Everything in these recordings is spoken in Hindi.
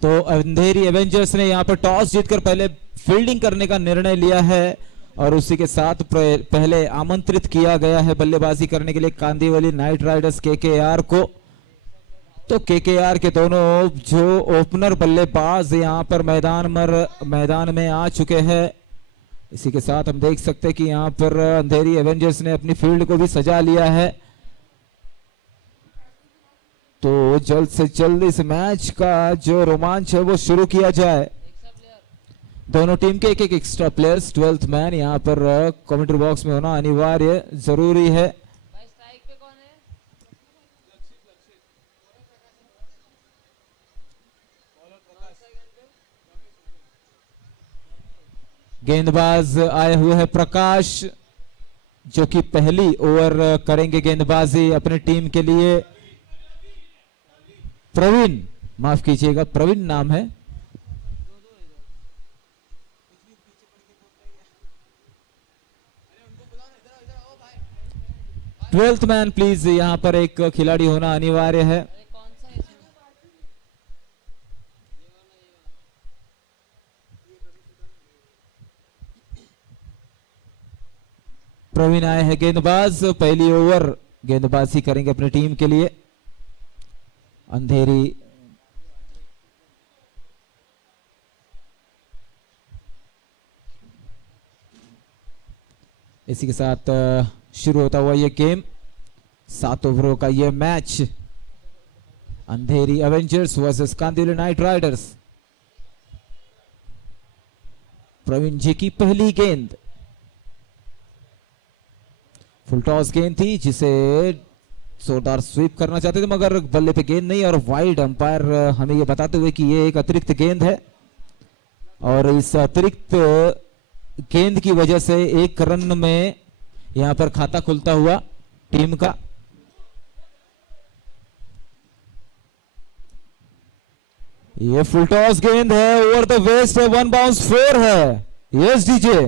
तो अंधेरी एवेंजर्स ने यहाँ पर टॉस जीतकर पहले फील्डिंग करने का निर्णय लिया है और उसी के साथ पहले आमंत्रित किया गया है बल्लेबाजी करने के लिए कांदिवली नाइट राइडर्स केकेआर को। तो केकेआर के दोनों जो ओपनर बल्लेबाज यहाँ पर मैदान में आ चुके हैं। इसी के साथ हम देख सकते हैं कि यहाँ पर अंधेरी एवेंजर्स ने अपनी फील्ड को भी सजा लिया है। तो जल्द से जल्द इस मैच का जो रोमांच है वो शुरू किया जाए। दोनों टीम के एक एक्स्ट्रा प्लेयर्स 12th मैन यहाँ पर कमेंट्री बॉक्स में होना अनिवार्य जरूरी है। गेंदबाज आए हुए हैं प्रकाश, जो कि पहली ओवर करेंगे गेंदबाजी अपनी टीम के लिए। प्रवीण, माफ कीजिएगा, प्रवीण नाम है। ट्वेल्थ मैन प्लीज, यहां पर एक खिलाड़ी होना अनिवार्य है। प्रवीण आए हैं गेंदबाज, पहली ओवर गेंदबाजी करेंगे अपनी टीम के लिए। अंधेरी इसी के साथ शुरू होता हुआ ये गेम, 7 ओवरों का ये match, Andheri Avengers versus Kandivali Knight Riders. Praveen ji की पहली गेंद फुल टॉस गेंद थी जिसे जोरदार स्वीप करना चाहते थे, मगर बल्ले पे गेंद नहीं और वाइड। अंपायर हमें यह बताते हुए कि यह एक अतिरिक्त गेंद है और इस अतिरिक्त गेंद की वजह से 1 रन में यहां पर खाता खुलता हुआ टीम का। ये फुल टॉस गेंद है, ओवर द वेस्ट है, 1 बाउंस 4 है। Yes DJ,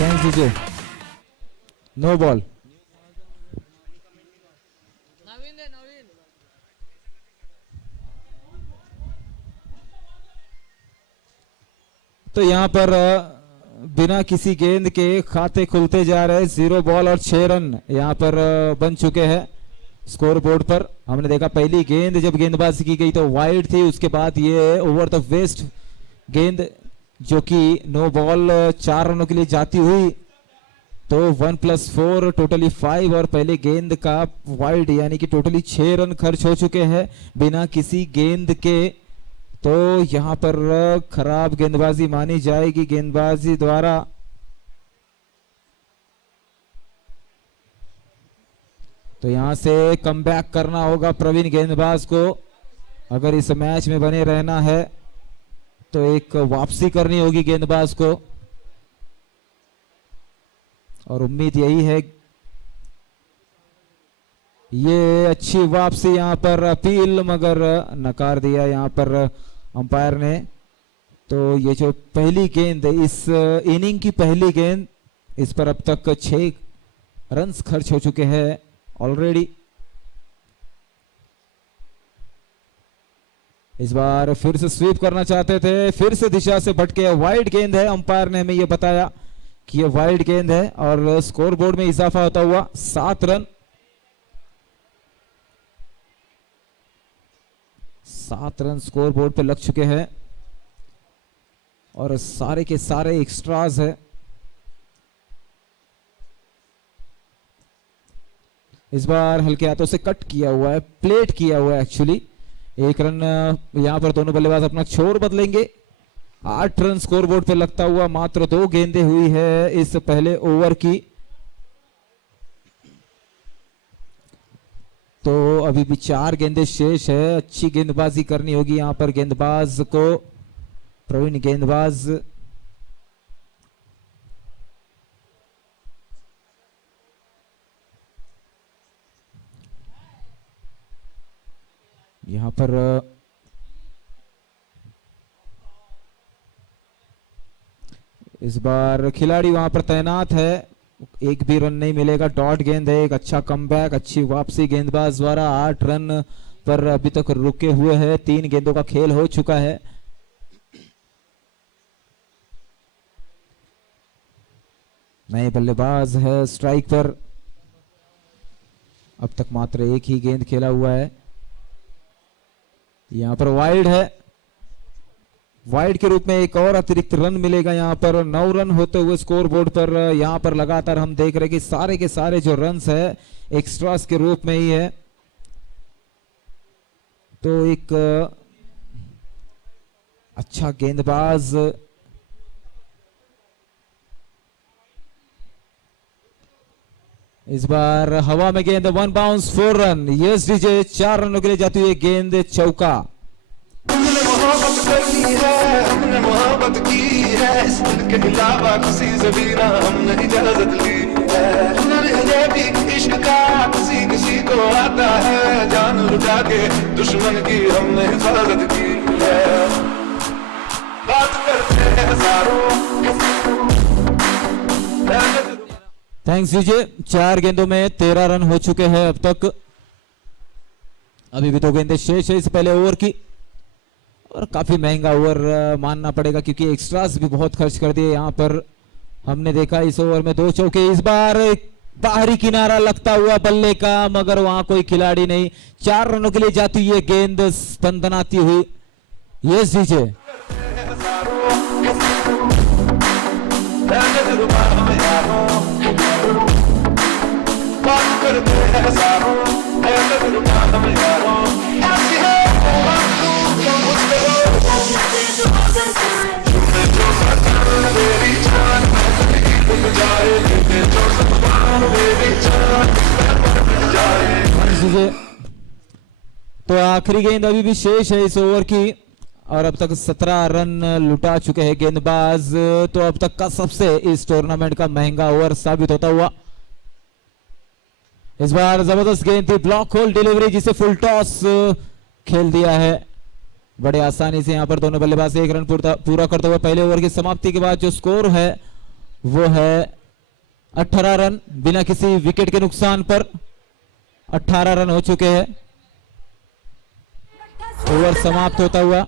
thanks DJ. No ball. तो यहां पर बिना किसी गेंद के खाते खुलते जा रहे, 0 बॉल और 6 रन यहां पर बन चुके हैं स्कोर बोर्ड पर। हमने देखा पहली गेंद जब गेंदबाजी की गई तो वाइड थी, उसके बाद ये ओवर द वेस्ट गेंद जो कि नो बॉल 4 रनों के लिए जाती हुई, तो 1+4 टोटली 5 और पहले गेंद का वाइड, यानी कि टोटली 6 रन खर्च हो चुके हैं बिना किसी गेंद के। तो यहां पर खराब गेंदबाजी मानी जाएगी गेंदबाजी द्वारा। तो यहां से कमबैक करना होगा प्रवीण गेंदबाज को अगर इस मैच में बने रहना है, तो एक वापसी करनी होगी गेंदबाज को और उम्मीद यही है। ये अच्छी वापसी यहां पर अपील, मगर नकार दिया यहां पर अंपायर ने। तो ये जो पहली गेंद, इस इनिंग की पहली गेंद, इस पर अब तक 6 रन्स खर्च हो चुके हैं ऑलरेडी। इस बार फिर से स्वीप करना चाहते थे, फिर से दिशा से भटके, वाइड गेंद है। अंपायर ने हमें यह बताया कि यह वाइड गेंद है और स्कोर बोर्ड में इजाफा होता हुआ 7 रन। 7 रन स्कोर बोर्ड पे लग चुके हैं और सारे के सारे एक्स्ट्राज है। इस बार हल्के हाथों से कट किया हुआ है, प्लेट किया हुआ है एक्चुअली। 1 रन यहां पर दोनों बल्लेबाज अपना छोर बदलेंगे। 8 रन स्कोर बोर्ड पे लगता हुआ, मात्र 2 गेंदें हुई है इस पहले ओवर की। तो अभी भी 4 गेंदें शेष है, अच्छी गेंदबाजी करनी होगी यहां पर गेंदबाज को। प्रवीण गेंदबाज यहां पर इस बार खिलाड़ी वहां पर तैनात है, एक भी रन नहीं मिलेगा। डॉट गेंद है, एक अच्छा कमबैक, अच्छी वापसी गेंदबाज द्वारा। 8 रन पर अभी तक रुके हुए हैं, 3 गेंदों का खेल हो चुका है। नए बल्लेबाज है स्ट्राइक पर, अब तक मात्र एक ही गेंद खेला हुआ है। यहां पर वाइड है, वाइड के रूप में एक और अतिरिक्त रन मिलेगा। यहां पर 9 रन होते हुए स्कोर बोर्ड पर। यहां पर लगातार हम देख रहे हैं कि सारे के सारे जो रन्स है एक्स्ट्रास के रूप में ही है। तो एक अच्छा गेंदबाज इस बार हवा में गेंद, 1 बाउंस 4 रन। यस डीजे, 4 रनों के लिए जाती हुई गेंद चौका। हमने मोहब्बत करनी है, हमने मोहब्बत की है, इसके अलावा किसी से भी ना हमने इजाजत ली है। ये भी इश्क का किसी किसी को आता है, जान लुटा के दुश्मन की हमने हिफाजत की है। बात करते हैं हजारों, थैंक्स डीजे। 4 गेंदों में 13 रन हो चुके हैं अब तक। अभी भी 2 गेंदें शेष है इस पहले ओवर की, और काफी महंगा ओवर मानना पड़ेगा क्योंकि एक्स्ट्रास भी बहुत खर्च कर दिए। यहां पर हमने देखा इस ओवर में 2 चौके। इस बार बाहरी किनारा लगता हुआ बल्ले का, मगर वहां कोई खिलाड़ी नहीं। 4 रनों के लिए जाती ये गेंद स्पंदनाती हुई। यस डीजे, बात करते हैं हजारों, तो आखिरी गेंद अभी भी शेष है इस ओवर की, और अब तक 17 रन लुटा चुके हैं गेंदबाज। तो अब तक का सबसे इस टूर्नामेंट का महंगा ओवर साबित होता हुआ। इस बार जबरदस्त गेंद थी, ब्लॉक होल डिलीवरी, जिसे फुल टॉस खेल दिया है बड़े आसानी से। यहां पर दोनों बल्लेबाज 1 रन पूरा करते हुए पहले ओवर की समाप्ति के बाद जो स्कोर है वो है 18 रन। बिना किसी विकेट के नुकसान पर 18 रन हो चुके हैं। ओवर समाप्त होता हुआ।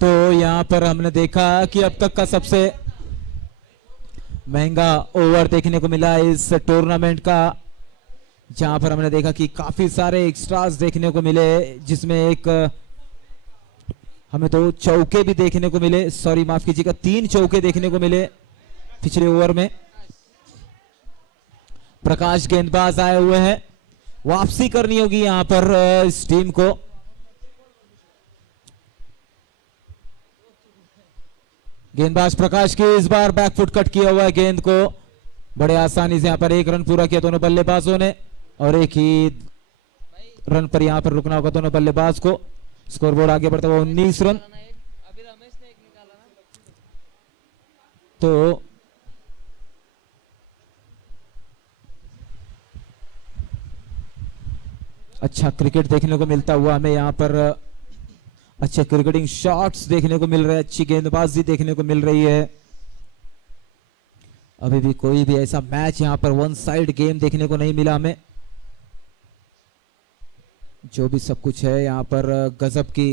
तो यहां पर हमने देखा कि अब तक का सबसे महंगा ओवर देखने को मिला इस टूर्नामेंट का, जहां पर हमने देखा कि काफी सारे एक्स्ट्रास देखने को मिले, जिसमें एक हमें 2 चौके भी देखने को मिले, सॉरी माफ कीजिएगा 3 चौके देखने को मिले पिछले ओवर में। प्रकाश गेंदबाज आए हुए हैं, वापसी करनी होगी यहां पर इस टीम को। गेंदबाज प्रकाश की इस बार बैकफुट कट किया हुआ है गेंद को, बड़े आसानी से यहां पर 1 रन पूरा किया दोनों बल्लेबाजों ने, और 1 ही रन पर यहां पर रुकना होगा दोनों बल्लेबाज को। स्कोरबोर्ड आगे बढ़ता हुआ 19 रन। तो अच्छा क्रिकेट देखने को मिलता हुआ हमें यहां पर, अच्छे क्रिकेटिंग शॉट्स देखने को मिल रहे हैं, अच्छी गेंदबाजी देखने को मिल रही है। अभी भी कोई भी ऐसा मैच यहां पर 1 साइड गेम देखने को नहीं मिला हमें। जो भी सब कुछ है यहां पर गजब की।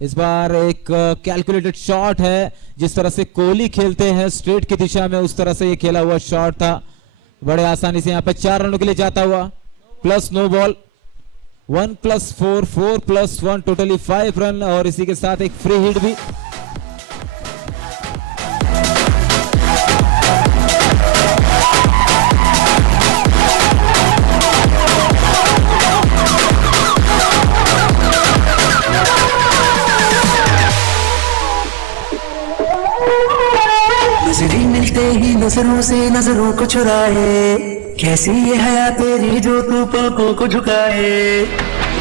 इस बार एक कैलकुलेटेड शॉट है, जिस तरह से कोहली खेलते हैं स्ट्रेट की दिशा में, उस तरह से ये खेला हुआ शॉट था। बड़े आसानी से यहां पर 4 रनों के लिए जाता हुआ, plus no ball. 1+4 4+1 totally 5 run और इसी के साथ एक फ्री हिट भी। नजरें मिलते ही नजरों से नजरों को चुराए, कैसी ये हया तेरी जो तू पलकों को झुकाए।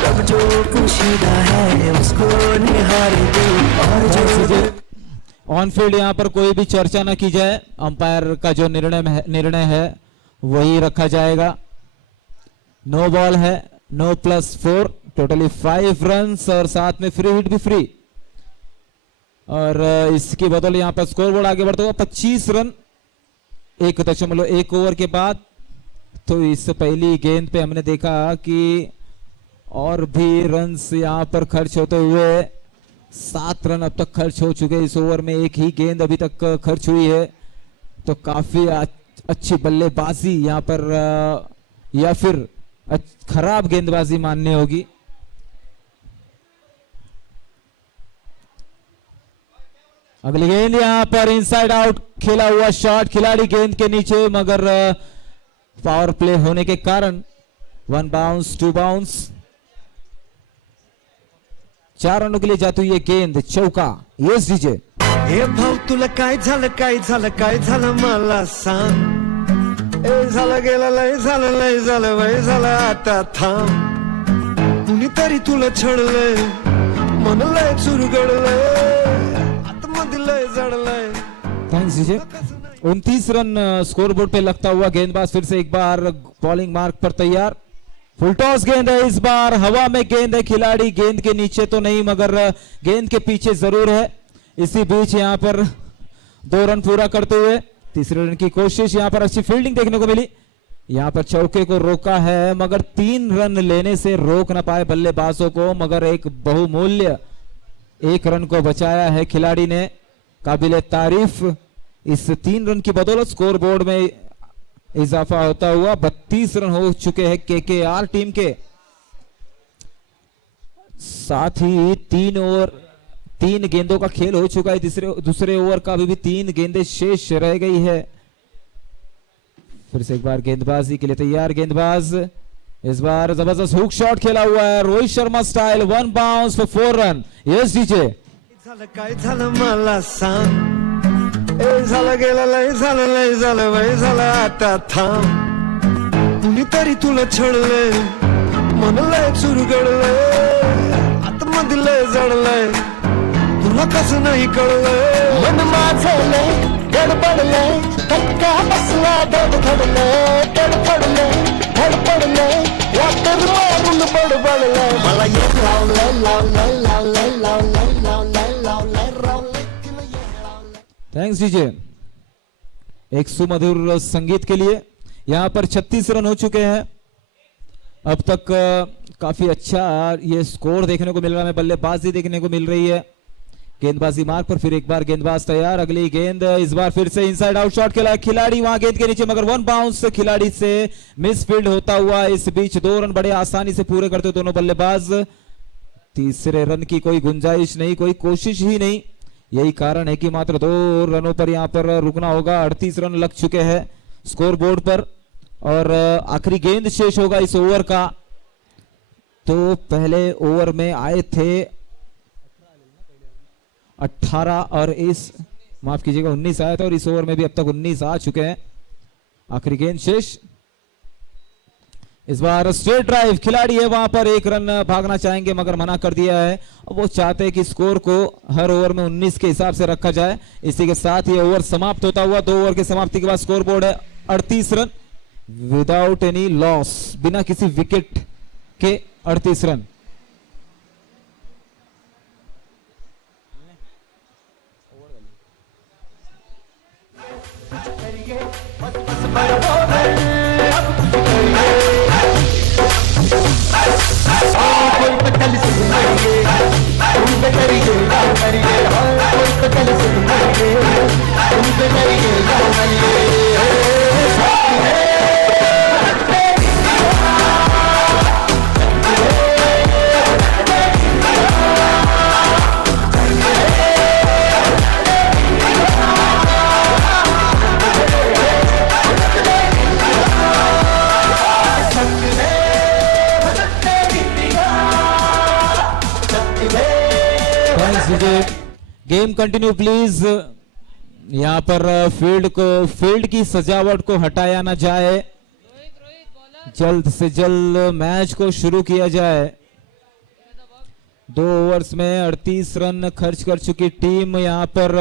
अब जो पोशीदा है उसको निहारे दे और जो ऑन फील्ड यहाँ पर कोई भी चर्चा न की जाए, अंपायर का जो निर्णय है वही रखा जाएगा। नो बॉल है, नो +4 टोटली 5 रन और साथ में फ्री हिट भी फ्री। और इसकी बदौलत यहाँ पर स्कोर बोर्ड आगे बढ़ता हुआ 25 रन 1.1 ओवर के बाद। तो इस पहली गेंद पे हमने देखा कि और भी रन्स यहाँ पर खर्च होते हुए 7 रन अब तक खर्च हो चुके। इस ओवर में एक ही गेंद अभी तक खर्च हुई है, तो काफी अच्छी बल्लेबाजी यहाँ पर या फिर खराब गेंदबाजी माननी होगी। अगली गेंद यहाँ पर इनसाइड आउट खेला हुआ शॉट, खिलाड़ी गेंद के नीचे, मगर पावर प्ले होने के कारण 1 बाउंस 2 बाउंस। 4 रनों के लिए जाती हुई ये गेंद चौका। Yes DJ. हे भाऊ तुला काय झालं मला सांग। ए झालं गेलं लय झालं वय झालं आता थांब। कुणीतरी तुला छळलंय, मन लय चुरगडलंय, आतमध्ये लय जडलंय। Thanks DJ. 29 run scoreboard पे लगता हुआ गेंदबाज फिर से एक बार बॉलिंग मार्क पर तैयार। फुल टॉस गेंद है, इस बार हवा में गेंद है, खिलाड़ी गेंद के नीचे तो नहीं मगर गेंद के पीछे जरूर है। इसी बीच यहाँ पर 2 रन पूरा करते हुए तीसरे रन की कोशिश। यहाँ पर अच्छी फील्डिंग देखने को मिली, यहाँ पर चौके को रोका है मगर 3 रन लेने से रोक ना पाए बल्लेबाजों को, मगर एक बहुमूल्य 1 रन को बचाया है खिलाड़ी ने, काबिले तारीफ। इस 3 रन की बदौलत स्कोर बोर्ड में इजाफा होता हुआ 32 रन हो चुके हैं केकेआर टीम के। साथ ही 3 गेंदों का खेल हो चुका है, दूसरे ओवर का अभी भी 3 गेंदें शेष रह गई है। फिर से एक बार गेंदबाजी के लिए तैयार गेंदबाज, इस बार जबरदस्त हुक शॉट खेला हुआ है Rohit Sharma style. 1 bounce for 4 run. Yes DJ. काय झालं मला सांग। ए झालं गेलं लय झालं वय झालं आता थांब। कुणीतरी तुला छळलंय, मन लय चुरगडलंय, आतमध्ये लय जडलंय, तुला कसं नाही कळलंय। मन माझं लय गडबडलंय, धक्का बसला धडधडलंय, धडपडलंय, वाटर मारून बडबडलंय, मला एक लावलंय। Thanks DJ. एक सुमधुर संगीत के लिए यहाँ पर 36 रन हो चुके हैं अब तक। काफी अच्छा ये स्कोर देखने को मिल रहा है, बल्लेबाजी देखने को मिल रही है। गेंदबाजी मार्ग पर फिर एक बार गेंदबाज तैयार। अगली गेंद इस बार फिर से इनसाइड आउट शॉट खेला है खिलाड़ी वहां गेंद के नीचे, मगर 1 बाउंस खिलाड़ी से मिस फील्ड होता हुआ। इस बीच 2 रन बड़े आसानी से पूरे करते दोनों बल्लेबाज। तीसरे रन की कोई गुंजाइश नहीं, कोई कोशिश ही नहीं। यही कारण है कि मात्र 2 रनों पर यहां पर रुकना होगा। 38 रन लग चुके हैं स्कोर बोर्ड पर और आखिरी गेंद शेष होगा इस ओवर का। तो पहले ओवर में आए थे 18 और इस माफ कीजिएगा 19 आया था और इस ओवर में भी अब तक 19 आ चुके हैं। आखिरी गेंद शेष। इस बार स्ट्रेट ड्राइव, खिलाड़ी है वहां पर 1 रन भागना चाहेंगे मगर मना कर दिया है। वो चाहते हैं कि स्कोर को हर ओवर में 19 के हिसाब से रखा जाए। इसी के साथ ये ओवर समाप्त होता हुआ 2 ओवर की समाप्ति के बाद स्कोर बोर्ड है 38 रन विदाउट एनी लॉस, बिना किसी विकेट के 38 रन। लीजिए। Game continue please. यहाँ पर फील्ड की सजावट को हटाया ना जाए, जल्द से जल्द मैच को शुरू किया जाए। 2 ओवर्स में 38 रन खर्च कर चुकी टीम। यहाँ पर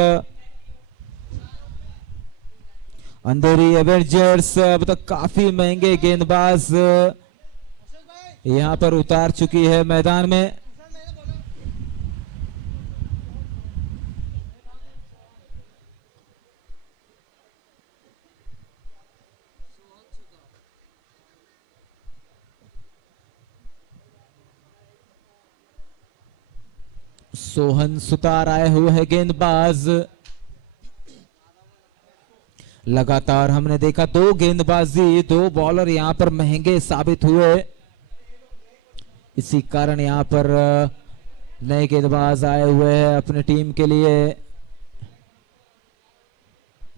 अंधेरी एवेंजर्स अब तक काफी महंगे गेंदबाज यहाँ पर उतार चुकी है मैदान में। सोहन सुतार आए हुए है गेंदबाज। लगातार हमने देखा 2 गेंदबाजी, 2 बॉलर यहां पर महंगे साबित हुए। इसी कारण यहां पर नए गेंदबाज आए हुए हैं अपनी टीम के लिए।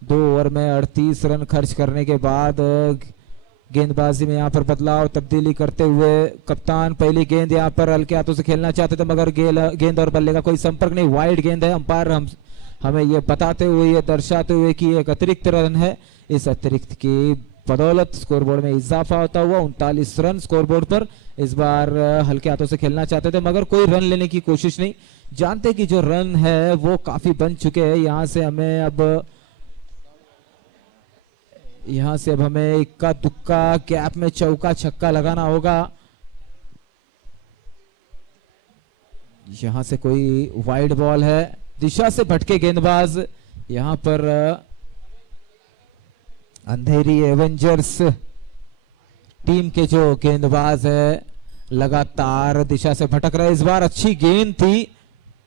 2 ओवर में 38 रन खर्च करने के बाद गेंदबाजी में यहां पर बदलाव तब्दीली करते हुए कप्तान पहली गेंद यहां पर हल्के हाथों से खेलना चाहते थे, मगर गेंद और बल्ले का कोई संपर्क नहीं। वाइड गेंद है। अंपायर हमें ये बताते हुए, ये दर्शाते हुए कि एक अतिरिक्त रन है। इस अतिरिक्त की बदौलत स्कोरबोर्ड में इजाफा होता हुआ 39 रन स्कोरबोर्ड पर। इस बार हल्के हाथों से खेलना चाहते थे, मगर कोई रन लेने की कोशिश नहीं। जानते कि जो रन है वो काफी बन चुके हैं। यहां से अब हमें इक्का दुक्का गैप में चौका छक्का लगाना होगा। यहां से कोई वाइड बॉल है, दिशा से भटके गेंदबाज। यहां पर अंधेरी एवेंजर्स टीम के जो गेंदबाज है लगातार दिशा से भटक रहे। इस बार अच्छी गेंद थी,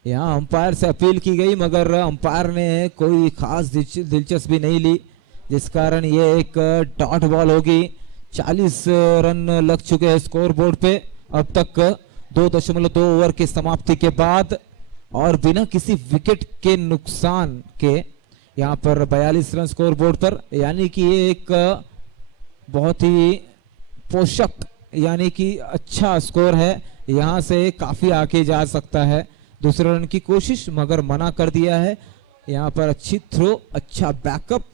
यहां अंपायर से अपील की गई, मगर अंपायर ने कोई खास दिलचस्पी नहीं ली, जिस कारण ये एक डॉट बॉल होगी। 40 रन लग चुके हैं स्कोर बोर्ड पे अब तक 2.2 ओवर की समाप्ति के बाद, और बिना किसी विकेट के नुकसान के यहाँ पर 42 रन स्कोर बोर्ड पर। यानी कि ये एक बहुत ही पोषक यानी कि अच्छा स्कोर है। यहाँ से काफी आगे जा सकता है। दूसरे रन की कोशिश मगर मना कर दिया है। यहाँ पर अच्छी थ्रो, अच्छा बैकअप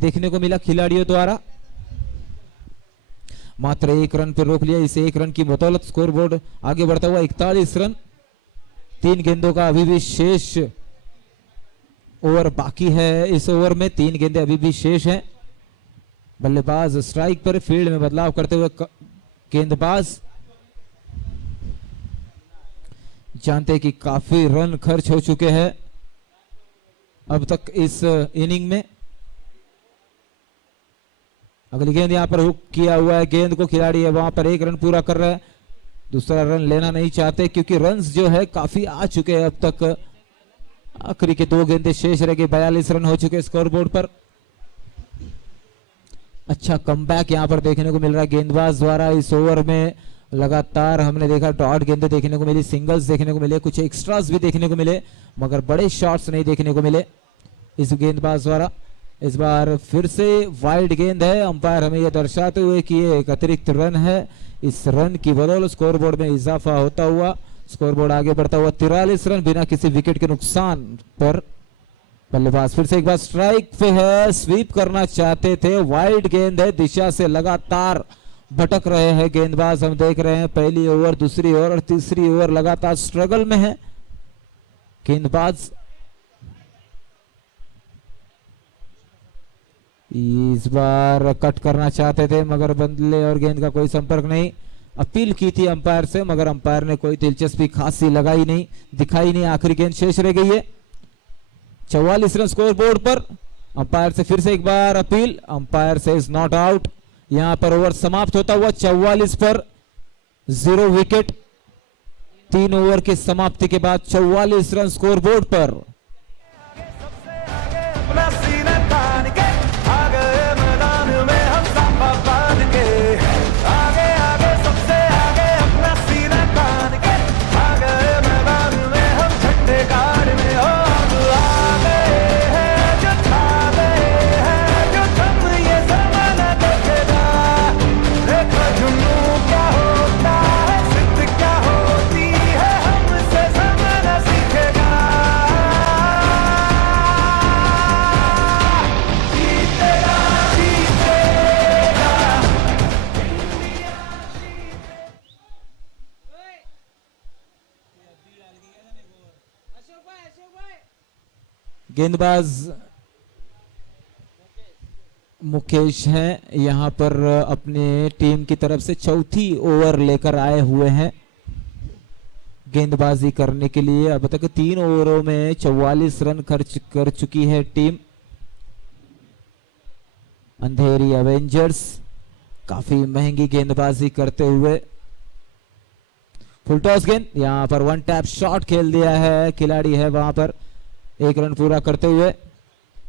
देखने को मिला खिलाड़ियों द्वारा। मात्र 1 रन पर रोक लिया। इस 1 रन की बदौलत स्कोरबोर्ड आगे बढ़ता हुआ 41 रन। 3 गेंदों का अभी भी शेष ओवर बाकी है। इस ओवर में 3 गेंदें अभी भी शेष हैं। बल्लेबाज स्ट्राइक पर, फील्ड में बदलाव करते हुए गेंदबाज। जानते कि काफी रन खर्च हो चुके हैं अब तक इस इनिंग में। अगली गेंद यहां पर हुक किया हुआ है, गेंद को खिलाड़ी है वहां पर 1 रन पूरा कर रहा है। दूसरा रन लेना नहीं चाहते क्योंकि रन्स जो है काफी आ चुके हैं अब तक। आखिरी के 2 गेंदें शेष रह गई। 42 रन हो चुके स्कोरबोर्ड पर। अच्छा कमबैक यहां पर देखने को मिल रहा है गेंदबाज द्वारा। इस ओवर में लगातार हमने देखा डॉट गेंदें देखने को मिली, सिंगल्स देखने को मिले, कुछ एक्स्ट्रास भी देखने को मिले, मगर बड़े शॉट्स नहीं देखने को मिले इस गेंदबाज द्वारा। इस बार फिर से वाइड गेंद है। अंपायर हमें यह दर्शाते हुए कि ये एक अतिरिक्त रन है। इस रन की बदौलत स्कोरबोर्ड में इजाफा होता हुआ स्कोरबोर्ड आगे बढ़ता हुआ 43 रन बिना किसी विकेट के नुकसान पर। बल्लेबाज फिर से एक बार स्ट्राइक पे है, स्वीप करना चाहते थे। वाइड गेंद है, दिशा से लगातार भटक रहे हैं गेंदबाज। हम देख रहे हैं पहली ओवर, दूसरी ओवर और तीसरी ओवर लगातार स्ट्रगल में है गेंदबाज। इस बार कट करना चाहते थे मगर बल्ले और गेंद का कोई संपर्क नहीं। अपील की थी अंपायर से मगर अंपायर ने कोई दिलचस्पी खासी लगाई नहीं, दिखाई नहीं। आखिरी गेंद शेष रह गई है। 44 रन स्कोर बोर्ड पर। अंपायर से फिर से एक बार अपील। अंपायर से इज नॉट आउट। यहां पर ओवर समाप्त होता हुआ 44 पर 0 विकेट। 3 ओवर की समाप्ति के बाद 44 रन स्कोर बोर्ड पर। गेंदबाज मुकेश हैं यहां पर अपने टीम की तरफ से चौथी ओवर लेकर आए हुए हैं गेंदबाजी करने के लिए। अब तक 3 ओवरों में 44 रन खर्च कर चुकी है टीम अंधेरी एवेंजर्स, काफी महंगी गेंदबाजी करते हुए। फुल टॉस गेंद, यहां पर 1 टैप शॉट खेल दिया है, खिलाड़ी है वहां पर 1 रन पूरा करते हुए।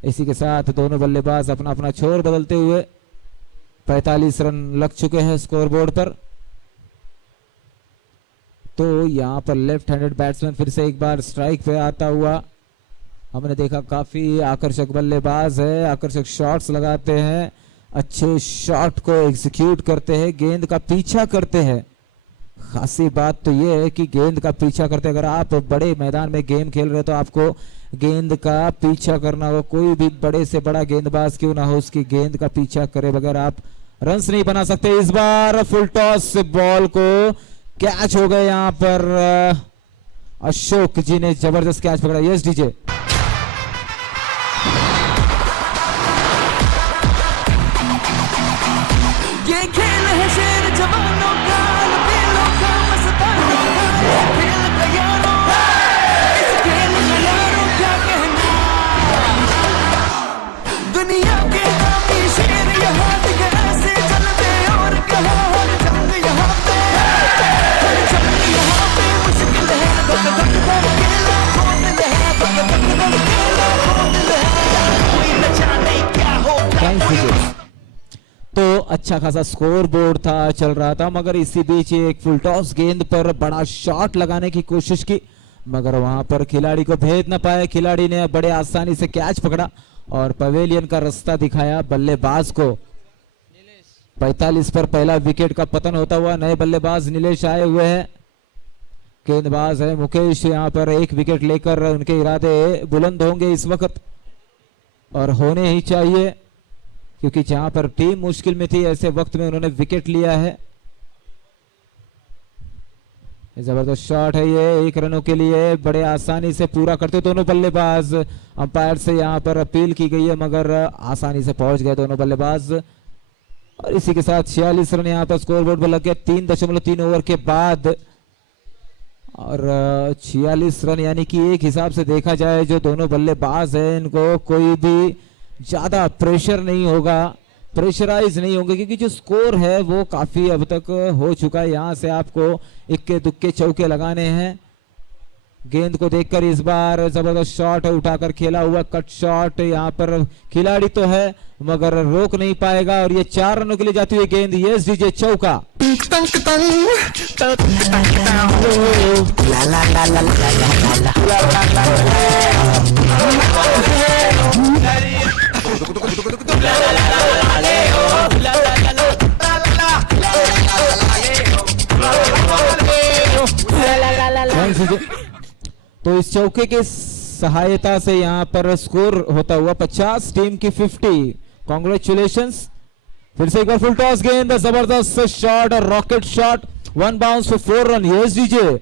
इसी के साथ दोनों बल्लेबाज अपना अपना छोर बदलते हुए 45 रन लग चुके हैं स्कोरबोर्ड पर। तो यहां पर लेफ्ट हैंडेड बैट्समैन फिर से एक बार स्ट्राइक पे आता हुआ हमने देखा, काफी आकर्षक बल्लेबाज है, आकर्षक शॉट्स लगाते हैं, अच्छे शॉट को एग्जीक्यूट करते हैं, गेंद का पीछा करते हैं। खासी बात तो यह है कि गेंद का पीछा करते, अगर आप बड़े मैदान में गेम खेल रहे हो तो आपको गेंद का पीछा करना हो, कोई भी बड़े से बड़ा गेंदबाज क्यों ना हो उसकी गेंद का पीछा करे बगैर आप रन्स नहीं बना सकते। इस बार फुल टॉस से बॉल को कैच हो गए, यहां पर अशोक जी ने जबरदस्त कैच पकड़ा। यस डीजे, ये खेल है शेर जवानों का, लबेलों का, मस्तानों का, खेल का यारों, इस खेल का यारों क्या कहना। दुनिया के काफी शेर यहाँ दिखे ऐसे चलते, और कहा हर जंग यहाँ पे, हर जंग यहाँ पे मुश्किल है, धक धक धक खेला कौन है, धक धक धक खेला कौन है, कोई न जाने क्या होगा। तो अच्छा खासा स्कोर बोर्ड था, चल रहा था, मगर इसी बीच एक फुल टॉस गेंद पर बड़ा शॉट लगाने की कोशिश की, मगर वहां पर खिलाड़ी को भेद न पाए। खिलाड़ी ने बड़े आसानी से कैच पकड़ा और पवेलियन का रास्ता दिखाया बल्लेबाज को। 45 पर पहला विकेट का पतन होता हुआ नए बल्लेबाज नीलेश आए हुए हैं। गेंदबाज है मुकेश, यहां पर 1 विकेट लेकर उनके इरादे बुलंद होंगे इस वक्त, और होने ही चाहिए, क्योंकि जहां पर टीम मुश्किल में थी ऐसे वक्त में उन्होंने विकेट लिया है। जबरदस्त शॉट है ये, 1 रनों के लिए बड़े आसानी से पूरा करते दोनों बल्लेबाज। अंपायर से यहां पर अपील की गई है, मगर आसानी से पहुंच गए दोनों बल्लेबाज, और इसी के साथ 46 रन यहां पर स्कोरबोर्ड पर लग गए 3.3 ओवर के बाद। और 46 रन यानी कि एक हिसाब से देखा जाए जो दोनों बल्लेबाज हैं इनको कोई भी ज्यादा प्रेशर नहीं होगा, प्रेशराइज नहीं होंगे, क्योंकि जो स्कोर है वो काफी अब तक हो चुका है। यहां से आपको इक्के दुक्के चौके लगाने हैं। गेंद को देखकर इस बार जबरदस्त शॉट उठाकर खेला हुआ कट शॉट, यहां पर खिलाड़ी तो है मगर रोक नहीं पाएगा, और ये 4 रनों के लिए जाती हुई गेंद। यस डीजे, चौका। तो इस चौके के सहायता से यहां पर स्कोर होता हुआ 50, टीम की 50। कांग्रेचुलेशंस। फिर से एक बार फुल टॉस गेंद, जबरदस्त शॉट और rocket shot, 1 bounce for 4 run. Yes DJ,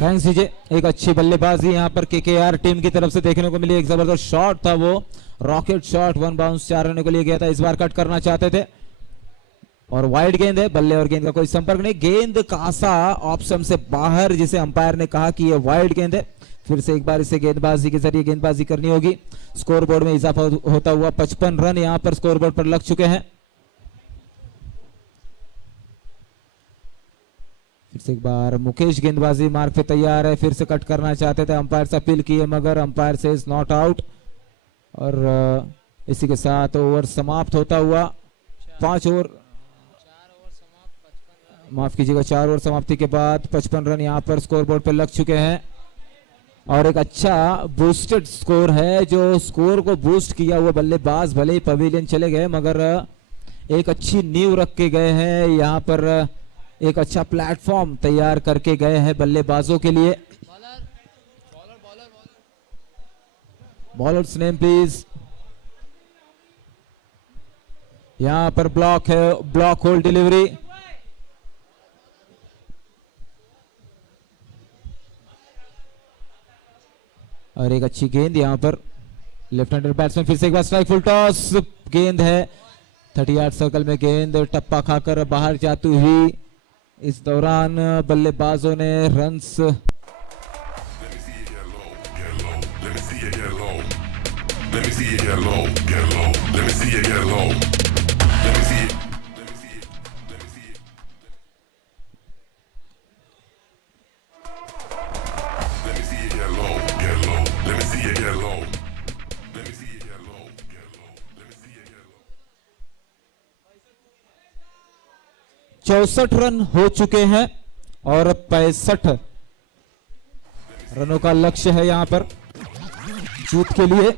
thanks DJ. एक अच्छी बल्लेबाजी यहां पर केकेआर टीम की तरफ से देखने को मिली, एक जबरदस्त शॉट था वो, रॉकेट शॉट, 1 बाउंस 4 रनों के लिए गया था। इस बार कट करना चाहते थे और वाइड गेंद है, बल्ले और गेंद का कोई संपर्क नहीं, गेंद कासा ऑप्शन से बाहर, जिसे अंपायर ने कहा कि यह वाइड गेंद है। फिर से एक बार इसे गेंदबाजी के जरिए गेंदबाजी करनी होगी। स्कोरबोर्ड में इजाफा होता हुआ 55 रन यहां पर स्कोरबोर्ड पर लग चुके हैं। फिर से एक बार मुकेश गेंदबाजी मार्ग पे तैयार है, फिर से कट करना चाहते थे, अंपायर से अपील की है मगर अंपायर से इज नॉट आउट, और इसी के साथ ओवर समाप्त होता हुआ 5 ओवर, माफ कीजिएगा 4 ओवर समाप्ति के बाद 55 रन यहां पर स्कोरबोर्ड पर लग चुके हैं, और एक अच्छा बूस्टेड स्कोर है। जो स्कोर को बूस्ट किया हुआ बल्लेबाज भले ही पवेलियन चले गए मगर एक अच्छी नींव रख के गए हैं, यहां पर एक अच्छा प्लेटफॉर्म तैयार करके गए हैं बल्लेबाजों के लिए। Bowlers name please. यहां पर ब्लॉक है, ब्लॉक होल्ड डिलीवरी। और एक अच्छी गेंद यहां पर लेफ्ट हैंडर बैट्समैन, फिर से एक बार स्ट्राइक, फुल टॉस, गेंद है 30 यार्ड सर्कल में, गेंद टप्पा खाकर बाहर जाती हुई। इस दौरान बल्लेबाजों ने रन्स चौसठ रन हो चुके हैं और 65 रनों का लक्ष्य है यहां पर जीत के लिए।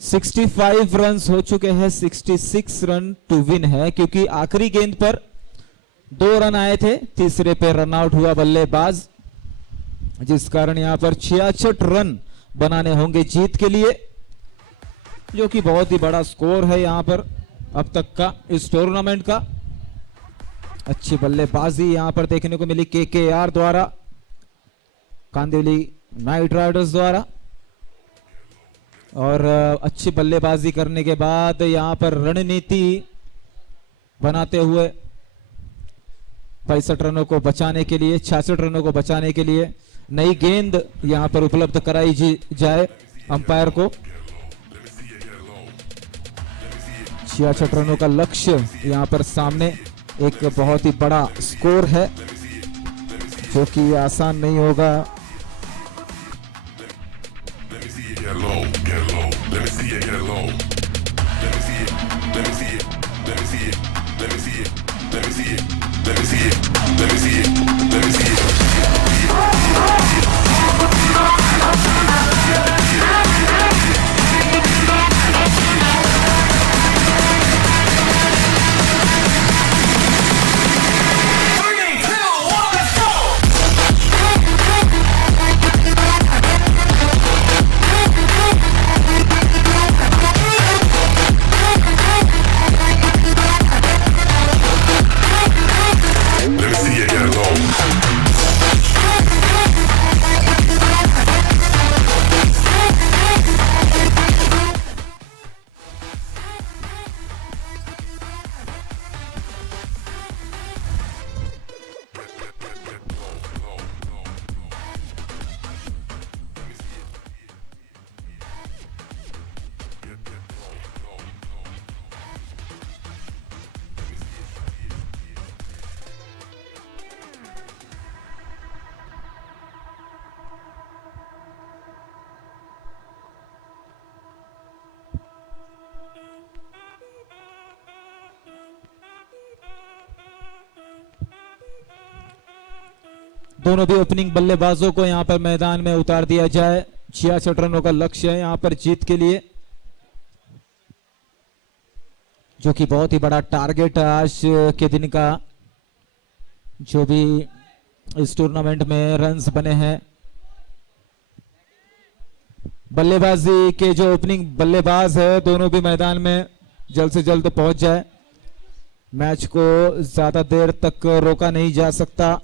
सिक्सटी 65 रन हो चुके हैं, 66 रन टू विन है, क्योंकि आखिरी गेंद पर 2 रन आए थे, तीसरे पे रन आउट हुआ बल्लेबाज, जिस कारण यहां पर 66 रन बनाने होंगे जीत के लिए, जो कि बहुत ही बड़ा स्कोर है यहां पर अब तक का इस टूर्नामेंट का। अच्छी बल्लेबाजी यहां पर देखने को मिली केकेआर द्वारा, कांदिवली नाइट राइडर्स द्वारा, और अच्छी बल्लेबाजी करने के बाद यहां पर रणनीति बनाते हुए 65 रनों को बचाने के लिए, 66 रनों को बचाने के लिए नई गेंद यहां पर उपलब्ध कराई जाए अंपायर को। 66 रनों का लक्ष्य यहां पर सामने, एक बहुत ही बड़ा स्कोर है जो कि आसान नहीं होगा। दोनों भी ओपनिंग बल्लेबाजों को यहां पर मैदान में उतार दिया जाए। 66 रनों का लक्ष्य है यहां पर जीत के लिए, जो कि बहुत ही बड़ा टारगेट है आज के दिन का। जो भी इस टूर्नामेंट में रन्स बने हैं, बल्लेबाजी के जो ओपनिंग बल्लेबाज है दोनों भी मैदान में जल्द से जल्द पहुंच जाए। मैच को ज्यादा देर तक रोका नहीं जा सकता,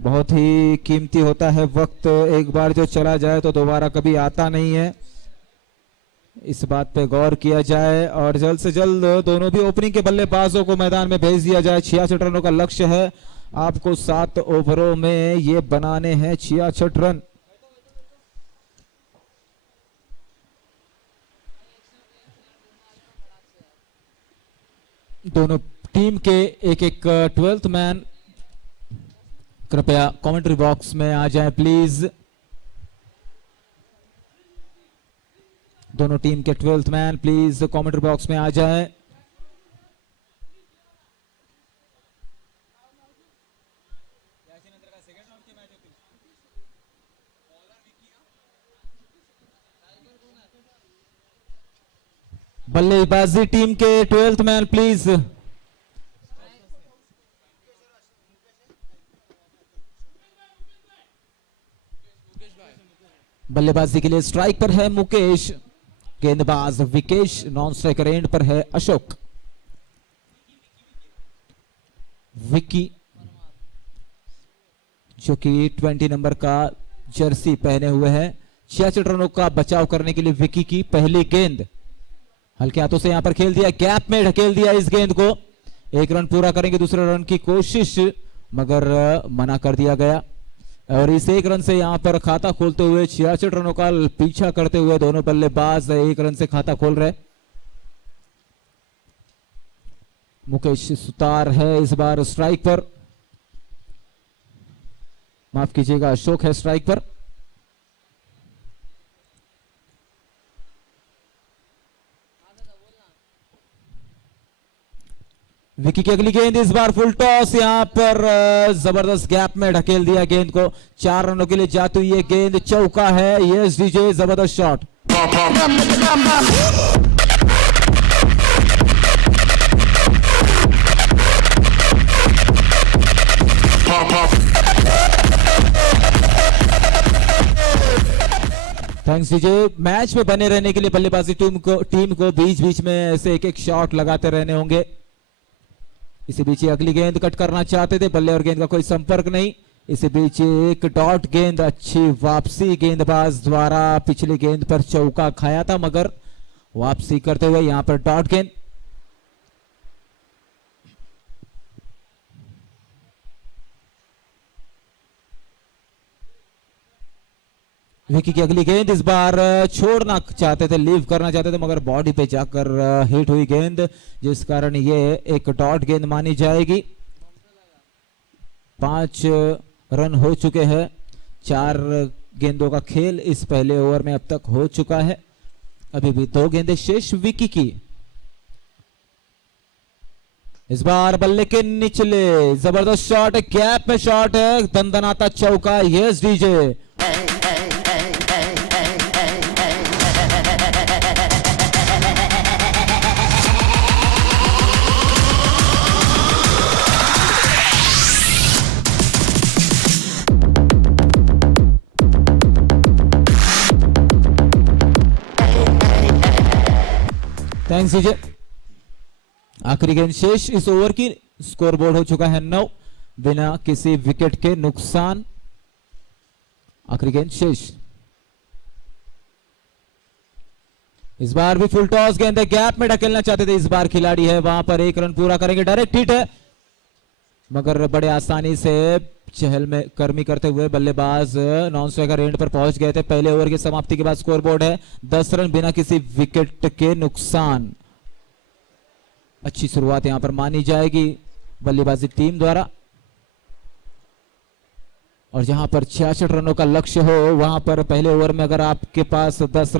बहुत ही कीमती होता है वक्त, एक बार जो चला जाए तो दोबारा कभी आता नहीं है, इस बात पे गौर किया जाए और जल्द से जल्द दोनों भी ओपनिंग के बल्लेबाजों को मैदान में भेज दिया जाए। 66 रनों का लक्ष्य है, आपको 7 ओवरों में ये बनाने हैं 66 रन। दोनों टीम के एक एक 12th मैन कृपया कमेंट्री बॉक्स में आ जाएं प्लीज। दोनों टीम के 12th man please commentary box में आ जाएं। बल्लेबाजी टीम के 12th मैन प्लीज। बल्लेबाजी के लिए स्ट्राइक पर है मुकेश, गेंदबाज विकेश, नॉन स्ट्राइकर एंड पर है अशोक। विकी जो कि 20 नंबर का जर्सी पहने हुए है। 66 रनों का बचाव करने के लिए विकी की पहली गेंद हल्के हाथों से यहां पर खेल दिया, गैप में ढकेल दिया इस गेंद को। एक रन पूरा करेंगे, दूसरे रन की कोशिश मगर मना कर दिया गया और इस एक रन से यहां पर खाता खोलते हुए 66 रनों का पीछा करते हुए दोनों बल्लेबाज एक रन से खाता खोल रहे। मुकेश सुतार है इस बार स्ट्राइक पर, माफ कीजिएगा अशोक है स्ट्राइक पर। विकी की अगली गेंद इस बार फुल टॉस, यहां पर जबरदस्त गैप में ढकेल दिया गेंद को। 4 रनों के लिए जाती हुई ये गेंद चौका है। यस डीजे, जबरदस्त शॉट। Thanks DJ. मैच में बने रहने के लिए बल्लेबाजी टीम को बीच बीच में ऐसे एक एक शॉट लगाते रहने होंगे। इसी बीच अगली गेंद कट करना चाहते थे, बल्ले और गेंद का कोई संपर्क नहीं। इसी बीच एक डॉट गेंद, अच्छी वापसी गेंदबाज द्वारा। पिछली गेंद पर चौका खाया था मगर वापसी करते हुए यहां पर डॉट गेंद। विकी की अगली गेंद इस बार छोड़ना चाहते थे, लीव करना चाहते थे मगर बॉडी पे जाकर हिट हुई गेंद, जिस कारण ये एक डॉट गेंद मानी जाएगी। 5 रन हो चुके हैं। 4 गेंदों का खेल इस पहले ओवर में अब तक हो चुका है। अभी भी 2 गेंदें शेष विकी की। इस बार बल्ले के निचले जबरदस्त शॉट, गैप में शॉट है, दंदनाता चौका। Yes DJ. Thanks DJ. आखिरी गेंद शेष इस ओवर की। स्कोरबोर्ड हो चुका है 9 बिना किसी विकेट के नुकसान। आखिरी गेंद शेष। इस बार भी फुल टॉस गेंद है, गैप में ढकेलना चाहते थे इस बार खिलाड़ी है, वहां पर 1 रन पूरा करेंगे। डायरेक्ट हिट है मगर बड़े आसानी से चहल में कर्मी करते हुए बल्लेबाज नॉन स्ट्राइकर एंड पर पहुंच गए थे। पहले ओवर की समाप्ति के बाद स्कोरबोर्ड है 10 रन बिना किसी विकेट के नुकसान। अच्छी शुरुआत यहां पर मानी जाएगी बल्लेबाजी टीम द्वारा। और जहां पर 66 रनों का लक्ष्य हो वहां पर पहले ओवर में अगर आपके पास 10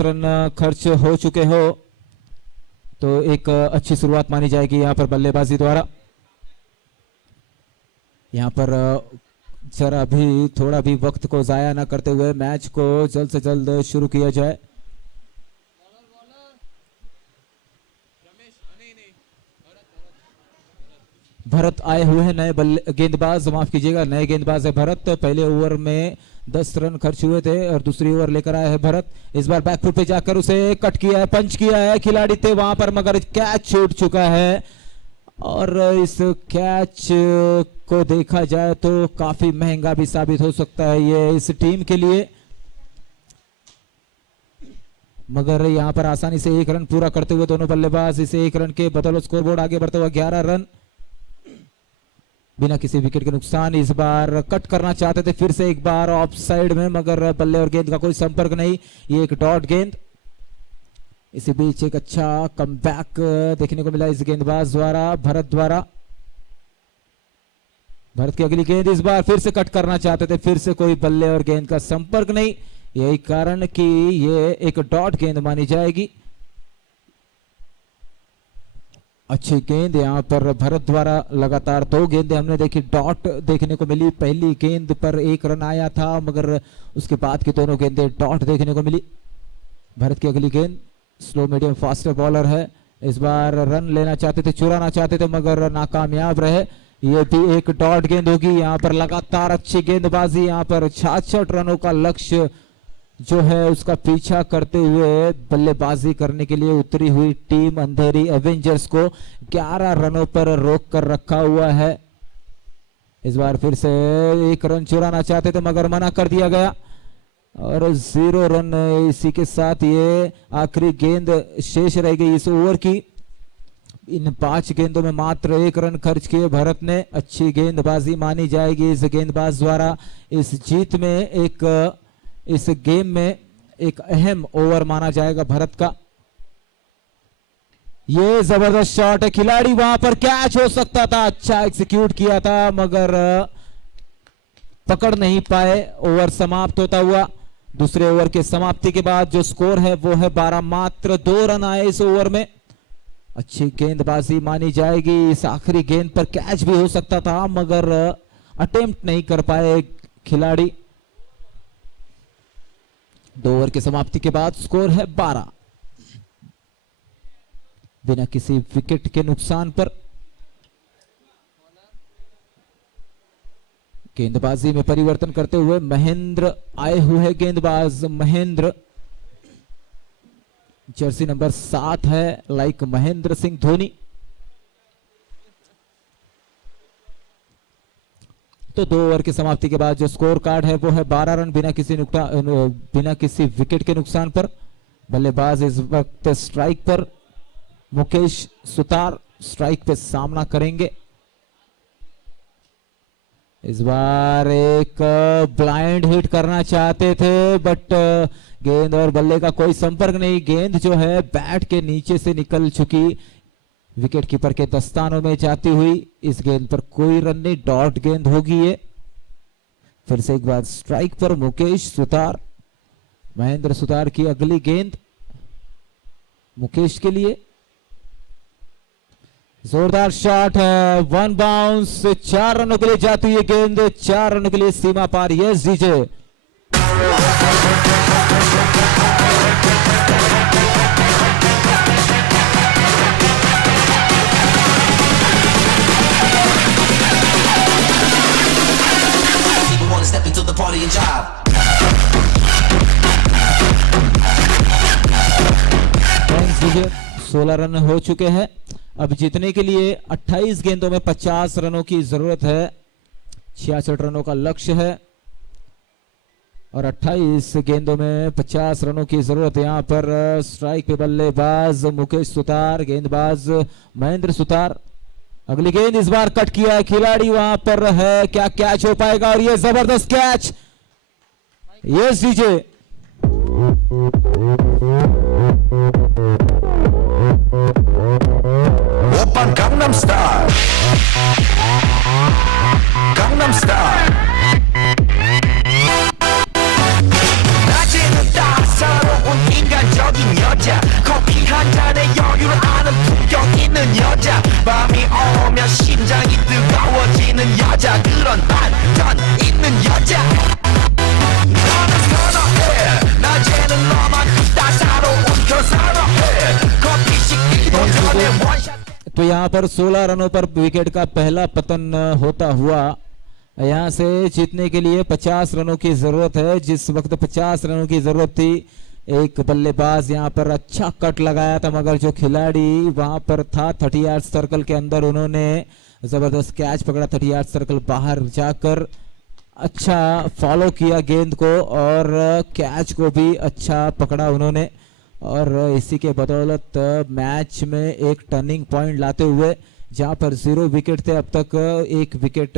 रन खर्च हो चुके हो तो एक अच्छी शुरुआत मानी जाएगी यहां पर बल्लेबाजी द्वारा। यहां पर जरा भी थोड़ा भी वक्त को जाया ना करते हुए मैच को जल्द से जल्द शुरू किया जाए। भरत आए हुए हैं नए गेंदबाज, माफ कीजिएगा नए गेंदबाज है भरत। पहले ओवर में 10 रन खर्च हुए थे और दूसरी ओवर लेकर आया है भरत। इस बार बैकफुट पे जाकर उसे कट किया है, पंच किया है, खिलाड़ी थे वहां पर मगर कैच छूट चुका है। और इस कैच को देखा जाए तो काफी महंगा भी साबित हो सकता है ये इस टीम के लिए। मगर यहां पर आसानी से 1 रन पूरा करते हुए दोनों बल्लेबाज इसे 1 रन के बदौलत स्कोरबोर्ड आगे बढ़ते हुए 11 रन बिना किसी विकेट के नुकसान। इस बार कट करना चाहते थे फिर से एक बार ऑफ साइड में मगर बल्ले और गेंद का कोई संपर्क नहीं। ये एक डॉट गेंद। इसी बीच एक अच्छा कमबैक देखने को मिला इस गेंदबाज द्वारा, भरत द्वारा। भारत की अगली गेंद, इस बार फिर से कट करना चाहते थे, फिर से कोई बल्ले और गेंद का संपर्क नहीं, यही कारण कि ये एक डॉट गेंद मानी जाएगी। अच्छी गेंद यहां पर भारत द्वारा लगातार 2 गेंदें हमने देखी डॉट देखने को मिली। पहली गेंद पर 1 रन आया था, मगर उसके बाद की दोनों गेंदें डॉट देखने को मिली। भारत की अगली गेंद स्लो मीडियम फास्टर बॉलर है, इस बार रन लेना चाहते थे, चुराना चाहते थे, मगर नाकामयाब रहे। ये भी एक डॉट गेंद होगी। यहाँ पर लगातार अच्छी गेंदबाजी, यहाँ पर 66 रनों का लक्ष्य जो है उसका पीछा करते हुए बल्लेबाजी करने के लिए उतरी हुई टीम अंधेरी एवेंजर्स को 11 रनों पर रोक कर रखा हुआ है। इस बार फिर से 1 रन चुराना चाहते थे, मगर मना कर दिया गया और 0 रन। इसी के साथ ये आखिरी गेंद शेष रह गई इस ओवर की। इन 5 गेंदों में मात्र 1 रन खर्च किए भारत ने। अच्छी गेंदबाजी मानी जाएगी इस गेंदबाज द्वारा। इस जीत में इस गेम में एक अहम ओवर माना जाएगा भारत का। ये जबरदस्त शॉट है, खिलाड़ी वहां पर कैच हो सकता था, अच्छा एग्जीक्यूट किया था, मगर पकड़ नहीं पाए। ओवर समाप्त होता हुआ, दूसरे ओवर के समाप्ति के बाद जो स्कोर है वो है 12, मात्र 2 रन आए इस ओवर में। अच्छी गेंदबाजी मानी जाएगी। इस आखिरी गेंद पर कैच भी हो सकता था, मगर अटेम्प्ट नहीं कर पाए खिलाड़ी। 2 ओवर की समाप्ति के बाद स्कोर है 12, बिना किसी विकेट के नुकसान पर। गेंदबाजी में परिवर्तन करते हुए महेंद्र आए हुए हैं। गेंदबाज महेंद्र, जर्सी नंबर 7 है, लाइक महेंद्र सिंह धोनी। तो 2 ओवर की समाप्ति के बाद जो स्कोर कार्ड है वो है 12 रन बिना किसी विकेट के नुकसान पर। बल्लेबाज इस वक्त स्ट्राइक पर, मुकेश सुतार स्ट्राइक पे सामना करेंगे। इस बार एक ब्लाइंड हिट करना चाहते थे, बट गेंद और बल्ले का कोई संपर्क नहीं। गेंद जो है बैट के नीचे से निकल चुकी, विकेट कीपर के दस्तानों में जाती हुई। इस गेंद पर कोई रन नहीं, डॉट गेंद होगी ये। फिर से एक बार स्ट्राइक पर मुकेश सुतार। महेंद्र सुतार की अगली गेंद मुकेश के लिए, जोरदार शॉट है, 1 बाउंस। 4 रनों के लिए जाती है गेंद, 4 रनों के लिए सीमा पार। Yes GJ, Step into the party and jive. 16 run हो चुके हैं। अब जीतने के लिए 28 गेंदों में 50 रनों की जरूरत है। 66 रनों का लक्ष्य है और 28 गेंदों में 50 रनों की जरूरत है। यहाँ पर स्ट्राइक पे बल्लेबाज मुकेश सुतार, गेंदबाज महेंद्र सुतार। अगली गेंद इस बार कट किया है, खिलाड़ी वहां पर है, क्या कैच हो पाएगा? और ये जबरदस्त कैच, यस डीजे। 오빤 강남 스타일 강남 스타일 낮에는 따사로운 인간적인 여자 커피 한 잔에 여유를 아는 품격 있는 여자 밤이 오면 심장이 뜨거워지는 여자 그런 반전 있는 여자 너는 선호해 낮에는 너만 따사로운 교사로해 커피 식기도 전에 원샷 तो यहाँ पर 16 रनों पर विकेट का पहला पतन होता हुआ यहाँ से जीतने के लिए 50 रनों की जरूरत है। जिस वक्त 50 रनों की जरूरत थी, एक बल्लेबाज यहाँ पर अच्छा कट लगाया था, मगर जो खिलाड़ी वहां पर था 30 यार्ड सर्कल के अंदर, उन्होंने जबरदस्त कैच पकड़ा। 30 यार्ड सर्कल बाहर जाकर अच्छा फॉलो किया गेंद को और कैच को भी अच्छा पकड़ा उन्होंने, और इसी के बदौलत मैच में एक टर्निंग पॉइंट लाते हुए, जहां पर 0 विकेट थे, अब तक 1 विकेट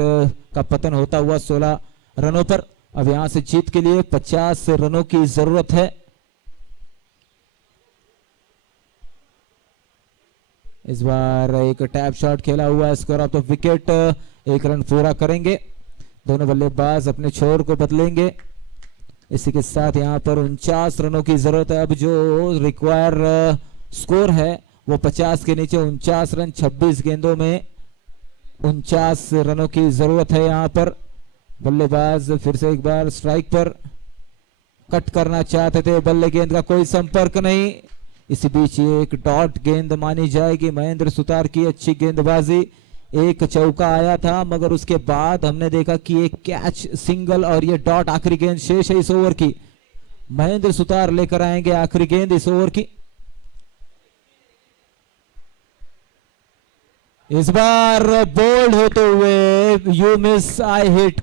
का पतन होता हुआ 16 रनों पर। अब यहां से जीत के लिए 50 रनों की जरूरत है। इस बार एक टैप शॉट खेला हुआ है, स्कोर ऑफ द विकेट एक रन पूरा करेंगे। दोनों बल्लेबाज अपने छोर को बदलेंगे। इसी के साथ यहाँ पर 49 रनों की जरूरत है। अब जो रिक्वायर स्कोर है वो 50 के नीचे 49 रन 26 गेंदों में 49 रनों की जरूरत है। यहाँ पर बल्लेबाज फिर से एक बार स्ट्राइक पर कट करना चाहते थे, बल्ले गेंद का कोई संपर्क नहीं। इसी बीच ये एक डॉट गेंद मानी जाएगी। महेंद्र सुतार की अच्छी गेंदबाजी, एक चौका आया था मगर उसके बाद हमने देखा कि एक कैच सिंगल और ये डॉट। आखिरी गेंद शेष है इस ओवर की। महेंद्र सुतार लेकर आएंगे आखिरी गेंद इस ओवर की। इस बार बोल्ड होते हुए यू मिस आई हिट,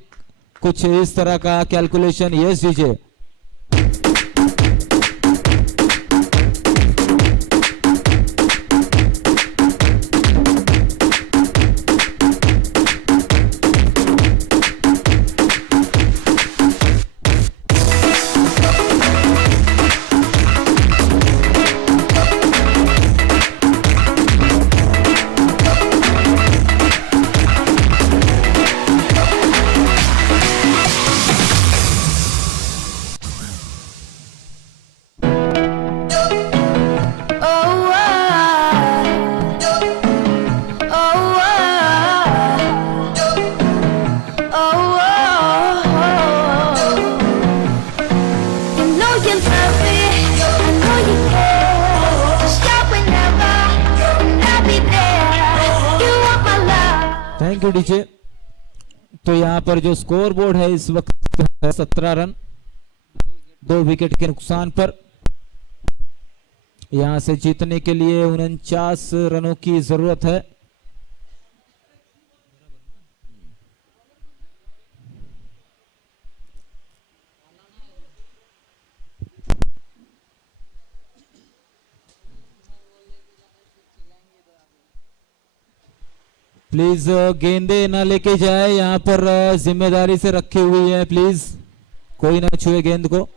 कुछ इस तरह का कैलकुलेशन। Yes DJ DJ. तो यहाँ पर जो स्कोर बोर्ड है इस वक्त है 17 रन 2 विकेट के नुकसान पर। यहां से जीतने के लिए 49 रनों की जरूरत है। प्लीज गेंदे ना लेके जाए, यहाँ पर जिम्मेदारी से रखी हुई है। प्लीज कोई ना छुए गेंद को।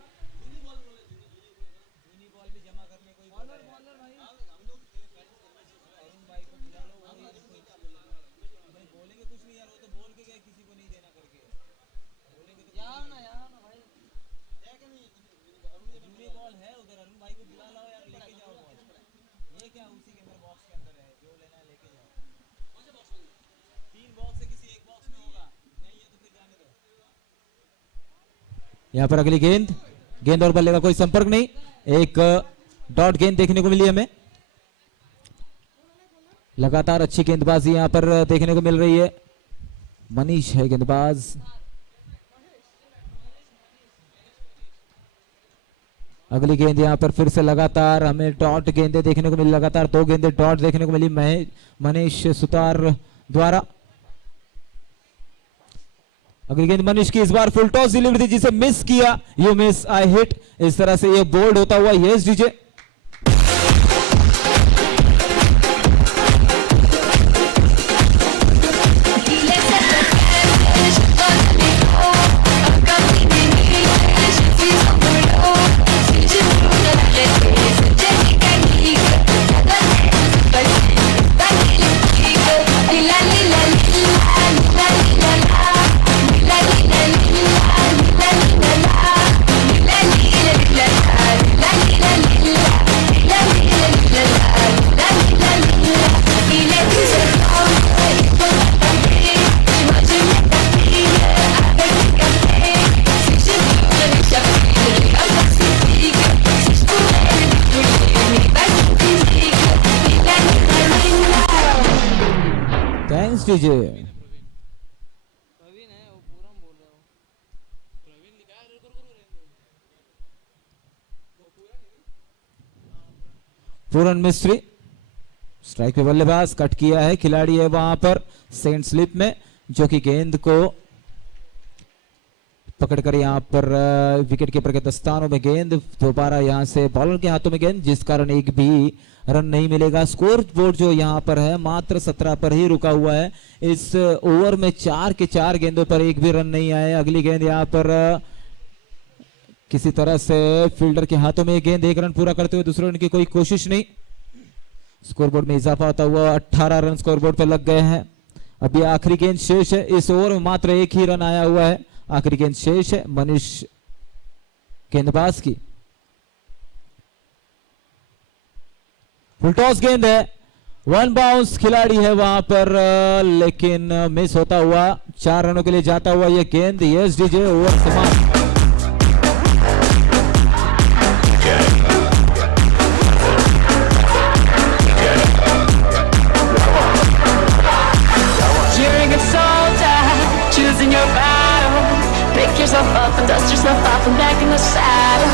यहाँ पर अगली गेंद और बल्ले का कोई संपर्क नहीं। एक डॉट गेंद देखने को मिली हमें। लगातार अच्छी गेंदबाजी यहाँ पर देखने को मिल रही है। मनीष है गेंदबाज। अगली गेंद यहाँ पर फिर से लगातार हमें डॉट गेंदे देखने को मिली। लगातार 2 गेंदे डॉट देखने को मिली मनीष सुतार द्वारा। अगली गेंद मनीष की, इस बार फुल टॉस डिलीवरी थी जिसे मिस किया। यू मिस आई हिट, इस तरह से ये बोल्ड होता हुआ। यस डीजे डीजे पूरन मिस्त्री स्ट्राइक पे बल्लेबाज कट किया है। खिलाड़ी है वहां पर सेकंड स्लिप में, जो कि गेंद को पकड़कर यहां पर विकेट कीपर के दस्तानों में गेंद, दोबारा यहां से बॉलर के हाथों में गेंद, जिस कारण एक भी रन नहीं मिलेगा। स्कोर बोर्ड जो यहां पर है मात्र 17 पर ही रुका हुआ है। इस ओवर में 4 के 4 गेंदों पर एक भी रन नहीं आए। अगली गेंद यहां पर किसी तरह से फील्डर के हाथों में गेंद, 1 रन पूरा करते हुए दूसरे रन की कोई कोशिश नहीं। स्कोरबोर्ड में इजाफा होता हुआ 18 रन स्कोरबोर्ड पर लग गए हैं। अभी आखिरी गेंद शेष है, इस ओवर में मात्र एक ही रन आया हुआ है। आखिरी गेंद शेष है मनीष गेंदबाज की। फुल टॉस गेंद है, वन बाउंस खिलाड़ी है वहां पर, लेकिन मिस होता हुआ 4 रनों के लिए जाता हुआ यह गेंद। यस डीजे, ओवर समाप्त। Choosing your battle, pick yourself up and dust yourself off and back in the saddle.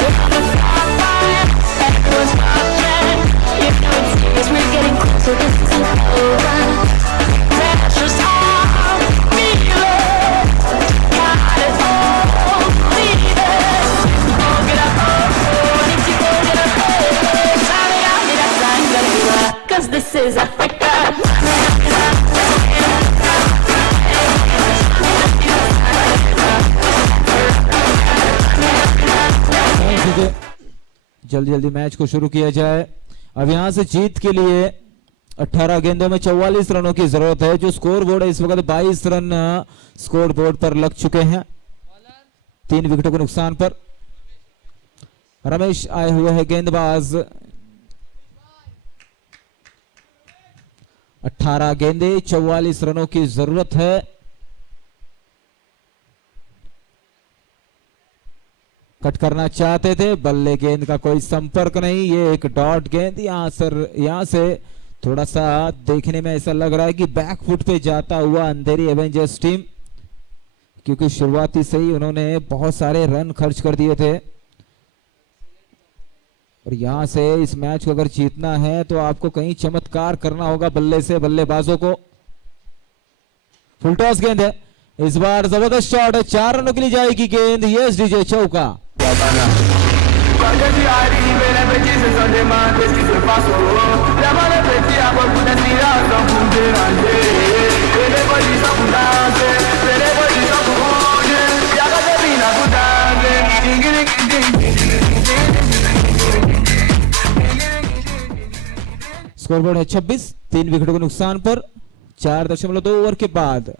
You're on the front line, everyone's watching. You know it's serious, we're getting closer, this isn't over. Pressure's on, feel it, got it all, believe it. Oh, get up, oh, need to go get up, oh. Sorry, I'll be that sign, gotta be right, 'cause this is Africa. जल्दी जल्दी मैच को शुरू किया जाए। अब यहां से जीत के लिए 18 गेंदों में 44 रनों की जरूरत है। जो स्कोर बोर्ड है इस वक्त 22 रन स्कोर बोर्ड पर लग चुके हैं, 3 विकेटों के नुकसान पर। रमेश आए हुए हैं गेंदबाज। 18 गेंदे 44 रनों की जरूरत है। कट करना चाहते थे, बल्ले गेंद का कोई संपर्क नहीं। ये एक डॉट गेंद, यहां से थोड़ा सा देखने में ऐसा लग रहा है कि बैकफुट पे जाता हुआ अंधेरी एवेंजर्स टीम, क्योंकि शुरुआती से ही उन्होंने बहुत सारे रन खर्च कर दिए थे। और यहां से इस मैच को अगर जीतना है तो आपको कहीं चमत्कार करना होगा बल्ले से बल्लेबाजों को। फुल टॉस गेंद है, इस बार जबरदस्त शॉट है, 4 रनों के लिए जाएगी गेंद। यस डीजे, चौका। स्कोरबोर्ड है 26, 3 विकेटों के नुकसान पर 4.2 ओवर के बाद।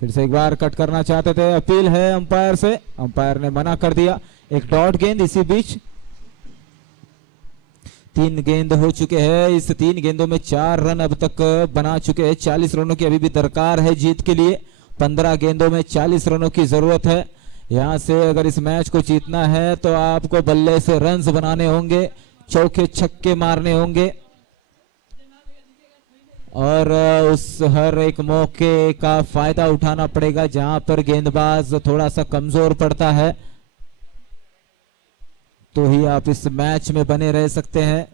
फिर से एक बार कट करना चाहते थे, अपील है अंपायर से, अंपायर ने मना कर दिया। एक डॉट गेंद इसी बीच। 3 गेंद हो चुके हैं, इस 3 गेंदों में 4 रन अब तक बना चुके हैं। 40 रनों की अभी भी दरकार है जीत के लिए। 15 गेंदों में 40 रनों की जरूरत है। यहां से अगर इस मैच को जीतना है तो आपको बल्ले से रन्स बनाने होंगे, चौके छक्के मारने होंगे, और उस हर एक मौके का फायदा उठाना पड़ेगा जहां पर गेंदबाज थोड़ा सा कमजोर पड़ता है, तो ही आप इस मैच में बने रह सकते हैं।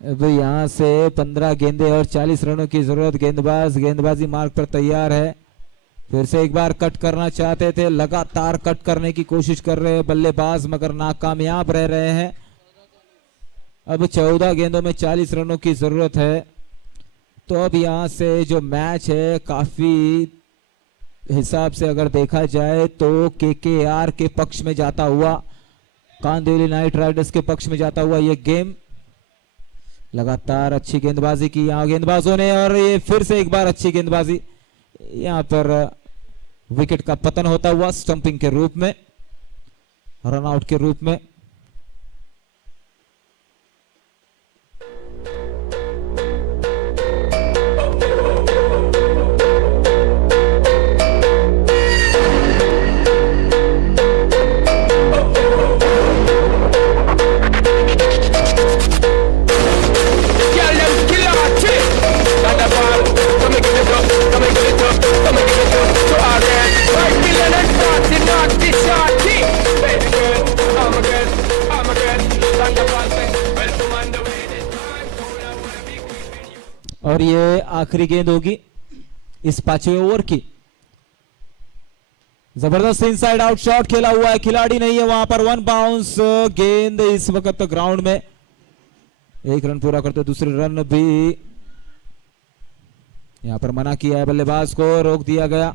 अब यहां से 15 गेंदे और 40 रनों की जरूरत। गेंदबाज गेंदबाजी मार्ग पर तैयार है। फिर से एक बार कट करना चाहते थे, लगातार कट करने की कोशिश कर रहे हैं बल्लेबाज, मगर नाकामयाब रह रहे हैं। अब 14 गेंदों में 40 रनों की जरूरत है। तो अब यहां से जो मैच है काफी हिसाब से अगर देखा जाए तो केकेआर के पक्ष में जाता हुआ, कांदिवली नाइट राइडर्स के पक्ष में जाता हुआ ये गेम। लगातार अच्छी गेंदबाजी की यहां गेंदबाजों ने, और ये फिर से एक बार अच्छी गेंदबाजी। यहां पर विकेट का पतन होता हुआ स्टंपिंग के रूप में, रनआउट के रूप में। और ये आखिरी गेंद होगी इस 5वें ओवर की। जबरदस्त इनसाइड आउट शॉट खेला हुआ है, खिलाड़ी नहीं है वहां पर। 1 बाउंस गेंद इस वक्त ग्राउंड में। 1 रन पूरा करते दूसरे रन भी यहां पर मना किया है, बल्लेबाज को रोक दिया गया।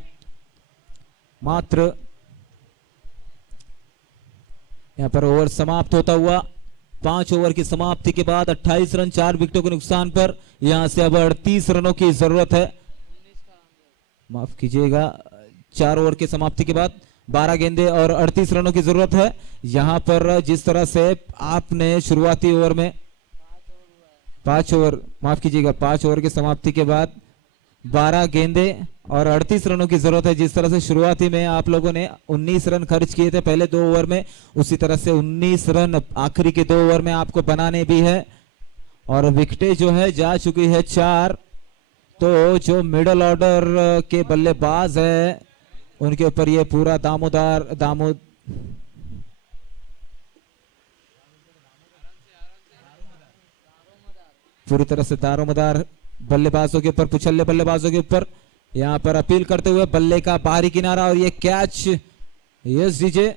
मात्र यहां पर ओवर समाप्त होता हुआ 5 ओवर की समाप्ति के बाद 28 रन 4 विकेटों के नुकसान पर यहां से अब 38 रनों की जरूरत है। माफ कीजिएगा, 4 ओवर की समाप्ति के बाद 12 गेंदे और 38 रनों की जरूरत है। यहां पर जिस तरह से आपने शुरुआती ओवर में 5 ओवर की समाप्ति के बाद 12 गेंदे और 38 रनों की जरूरत है। जिस तरह से शुरुआती में आप लोगों ने 19 रन खर्च किए थे पहले 2 ओवर में, उसी तरह से 19 रन आखिरी के 2 ओवर में आपको बनाने भी है। और विकेटें जो है जा चुकी है 4। तो जो मिडल ऑर्डर के बल्लेबाज है उनके ऊपर ये पूरा पूरी तरह से दारोमदार बल्लेबाजों के ऊपर, पुछल्ले बल्लेबाजों के ऊपर यहां पर अपील करते हुए बल्ले का बाहरी किनारा और ये कैच। यस डीजे,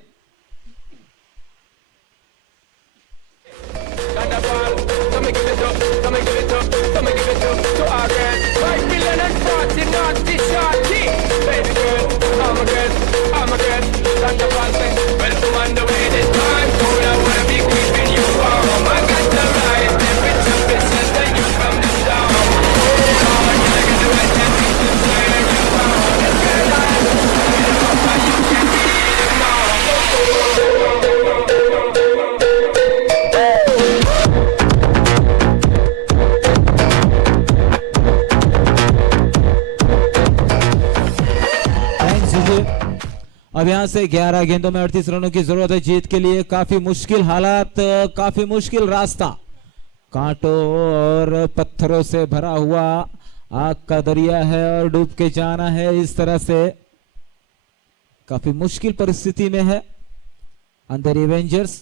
अब यहां से 11 गेंदों में 38 रनों की जरूरत है जीत के लिए। काफी मुश्किल हालात, काफी मुश्किल रास्ता, कांटों और पत्थरों से भरा हुआ आग का दरिया है और डूब के जाना है। इस तरह से काफी मुश्किल परिस्थिति में है अंदर एवेंजर्स,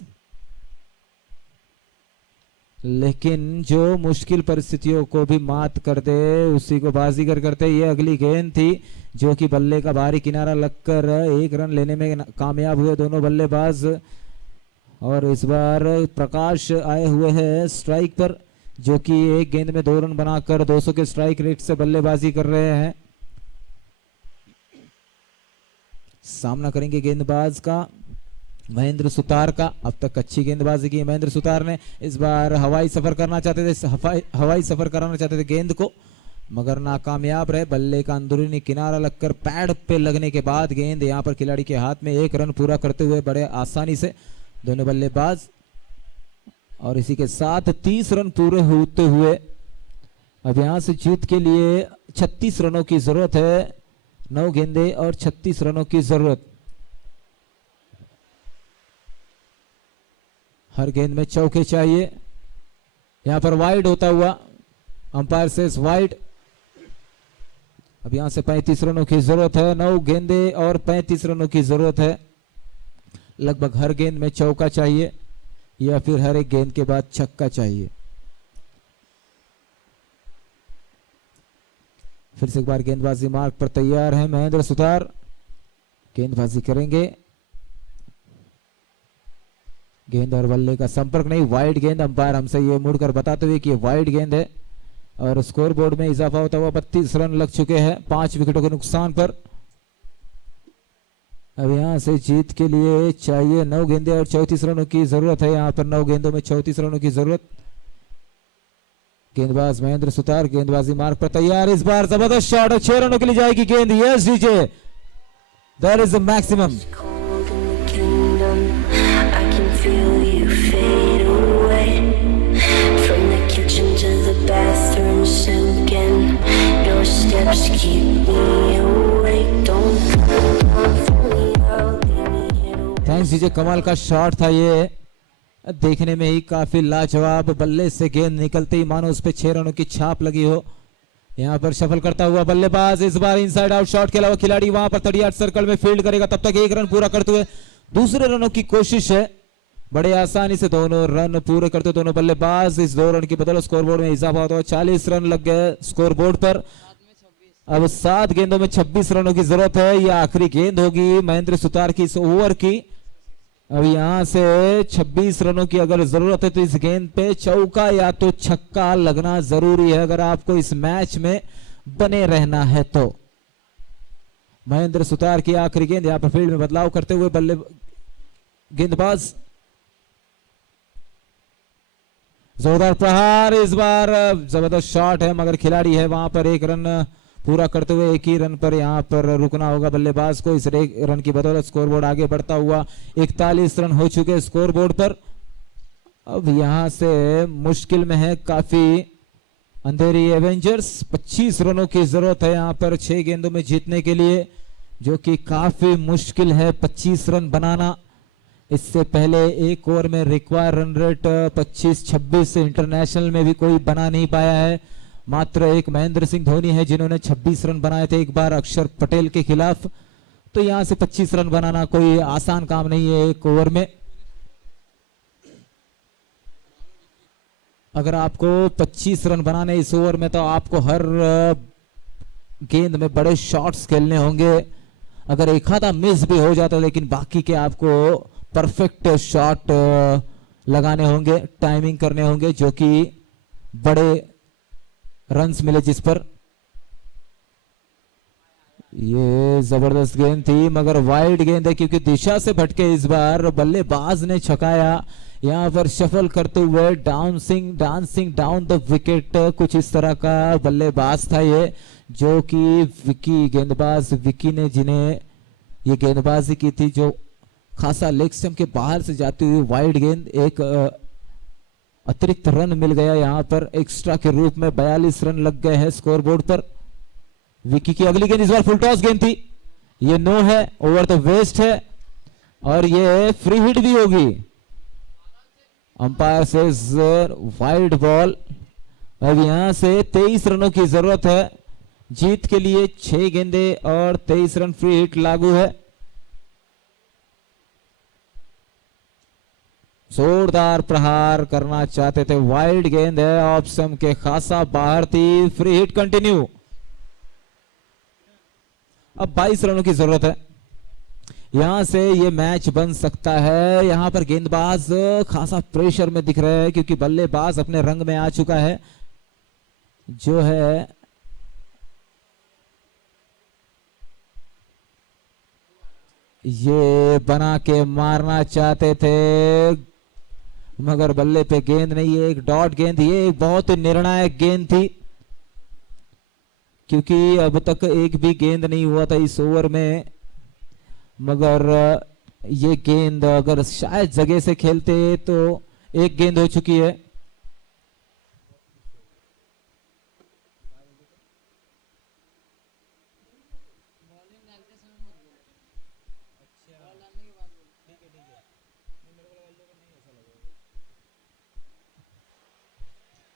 लेकिन जो मुश्किल परिस्थितियों को भी मात कर दे उसी को बाजीगर करते। ये अगली गेंद थी जो कि बल्ले का बाहरी किनारा लगकर 1 रन लेने में कामयाब हुए दोनों बल्लेबाज। और इस बार प्रकाश आए हुए हैं स्ट्राइक पर, जो कि 1 गेंद में 2 रन बनाकर 200 के स्ट्राइक रेट से बल्लेबाजी कर रहे हैं। सामना करेंगे गेंदबाज का महेंद्र सुतार का। अब तक अच्छी गेंदबाजी की महेंद्र सुतार ने, इस बार हवाई सफर कराना चाहते थे गेंद को, मगर नाकामयाब रहे। बल्ले का अंदरूनी किनारा लगकर पैड पे लगने के बाद गेंद यहां पर खिलाड़ी के हाथ में 1 रन पूरा करते हुए बड़े आसानी से दोनों बल्लेबाज। और इसी के साथ 30 रन पूरे होते हुए अब यहां से जीत के लिए 36 रनों की जरूरत है। 9 गेंदे और 36 रनों की जरूरत। हर गेंद में चौके चाहिए। यहां पर वाइड होता हुआ अंपायर से वाइड। अब यहां से 35 रनों की जरूरत है। 9 गेंदे और 35 रनों की जरूरत है। लगभग हर गेंद में चौका चाहिए या फिर हर एक गेंद के बाद छक्का चाहिए। फिर से एक बार गेंदबाजी मार्ग पर तैयार है महेंद्र सुतार, गेंदबाजी करेंगे। गेंद और बल्ले का संपर्क नहीं, वाइड गेंद। अंपायर हमसे ये मुड़कर बताते हुए कि ये वाइड गेंद है। और स्कोर बोर्ड में इजाफा होता हुआ 32 रन लग चुके हैं 5 विकेटों के नुकसान पर। अब यहां से जीत के लिए चाहिए 9 गेंदे और 34 रनों की जरूरत है। यहां पर 9 गेंदों में 34 रनों की जरूरत। गेंदबाज महेंद्र सुतार गेंदबाजी मार्ग पर तैयार। इस बार जबरदस्त शॉट और 6 रनों के लिए जाएगी गेंद। Yes DJ, that is the maximum. Thanks DJ, कमाल का शॉट था ये, देखने में ही काफी लाजवाब। बल्ले से गेंद निकलते ही मानो उस पे 6 रनों की छाप लगी हो। यहां पर शफल करता हुआ बल्लेबाज, इस बार इनसाइड आउट शॉट के अलावा खिलाड़ी वहां पर 38 सर्कल में फील्ड करेगा। तब तक 1 रन पूरा करते हुए दूसरे रनों की कोशिश है। बड़े आसानी से दोनों रन पूरे करते दोनों बल्लेबाज। इस 2 रन की बदौलत स्कोरबोर्ड में इजाफा होता है। 40 रन लग गए स्कोरबोर्ड पर। अब 7 गेंदों में 26 रनों की जरूरत है। यह आखिरी गेंद होगी महेंद्र सुतार की इस ओवर की। अब यहां से 26 रनों की अगर जरूरत है तो इस गेंद पे चौका या तो छक्का लगना जरूरी है अगर आपको इस मैच में बने रहना है तो। महेंद्र सुतार की आखिरी गेंद। यहां पर फील्ड में बदलाव करते हुए गेंदबाज जोरदार प्रहार, इस बार जबरदस्त शॉट है मगर खिलाड़ी है वहां पर। एक रन पूरा करते हुए एक ही रन पर यहां पर रुकना होगा बल्लेबाज को। इस एक रन की बदौलत स्कोरबोर्ड आगे बढ़ता हुआ 41 रन हो चुके स्कोरबोर्ड पर। अब यहां से मुश्किल में है काफी अंधेरी एवेंजर्स। 25 रनों की जरूरत है यहां पर 6 गेंदों में जीतने के लिए, जो कि काफी मुश्किल है 25 रन बनाना। इससे पहले एक ओवर में रिक्वायर रन रेट 25-26 इंटरनेशनल में भी कोई बना नहीं पाया है। मात्र एक महेंद्र सिंह धोनी है जिन्होंने 26 रन बनाए थे एक बार अक्षर पटेल के खिलाफ। तो यहां से 25 रन बनाना कोई आसान काम नहीं है एक ओवर में। अगर आपको 25 रन बनाने इस ओवर में तो आपको हर गेंद में बड़े शॉट्स खेलने होंगे। अगर एक आधा मिस भी हो जाता लेकिन बाकी के आपको परफेक्ट शॉट लगाने होंगे, टाइमिंग करने होंगे, जो कि बड़े रन्स मिले जिस पर। ये जबरदस्त गेंद थी मगर वाइड गेंद है क्योंकि दिशा से भटके इस बार बल्लेबाज ने छकाया। यहां पर शफल करते हुए डांसिंग डाउन द विकेट, कुछ इस तरह का बल्लेबाज था ये, जो कि विकी गेंदबाज विकी ने जिन्हें ये गेंदबाजी की थी, जो खासा लेग स्टंप के बाहर से जाती हुई वाइड गेंद। एक अतिरिक्त रन मिल गया यहां पर एक्स्ट्रा के रूप में। 42 रन लग गए हैं स्कोरबोर्ड पर। विकी की अगली गेंद इस बार फुल टॉस गेंद थी, ये नो है, ओवर द वेस्ट है और ये फ्री हिट भी होगी। अंपायर से वाइड बॉल। अब यहां से 23 रनों की जरूरत है जीत के लिए। 6 गेंदे और 23 रन, फ्री हिट लागू है। जोरदार प्रहार करना चाहते थे, वाइड गेंद है, ऑप्शन के खासा बाहर थी, फ्री हिट कंटिन्यू। अब 22 रनों की जरूरत है, यहां से ये मैच बन सकता है। यहां पर गेंदबाज खासा प्रेशर में दिख रहे हैं क्योंकि बल्लेबाज अपने रंग में आ चुका है, जो है ये बना के मारना चाहते थे मगर बल्ले पे गेंद नहीं है। एक डॉट गेंद, ये एक बहुत ही निर्णायक गेंद थी क्योंकि अब तक एक भी गेंद नहीं हुआ था इस ओवर में। मगर ये गेंद अगर शायद जगह से खेलते तो एक गेंद हो चुकी है।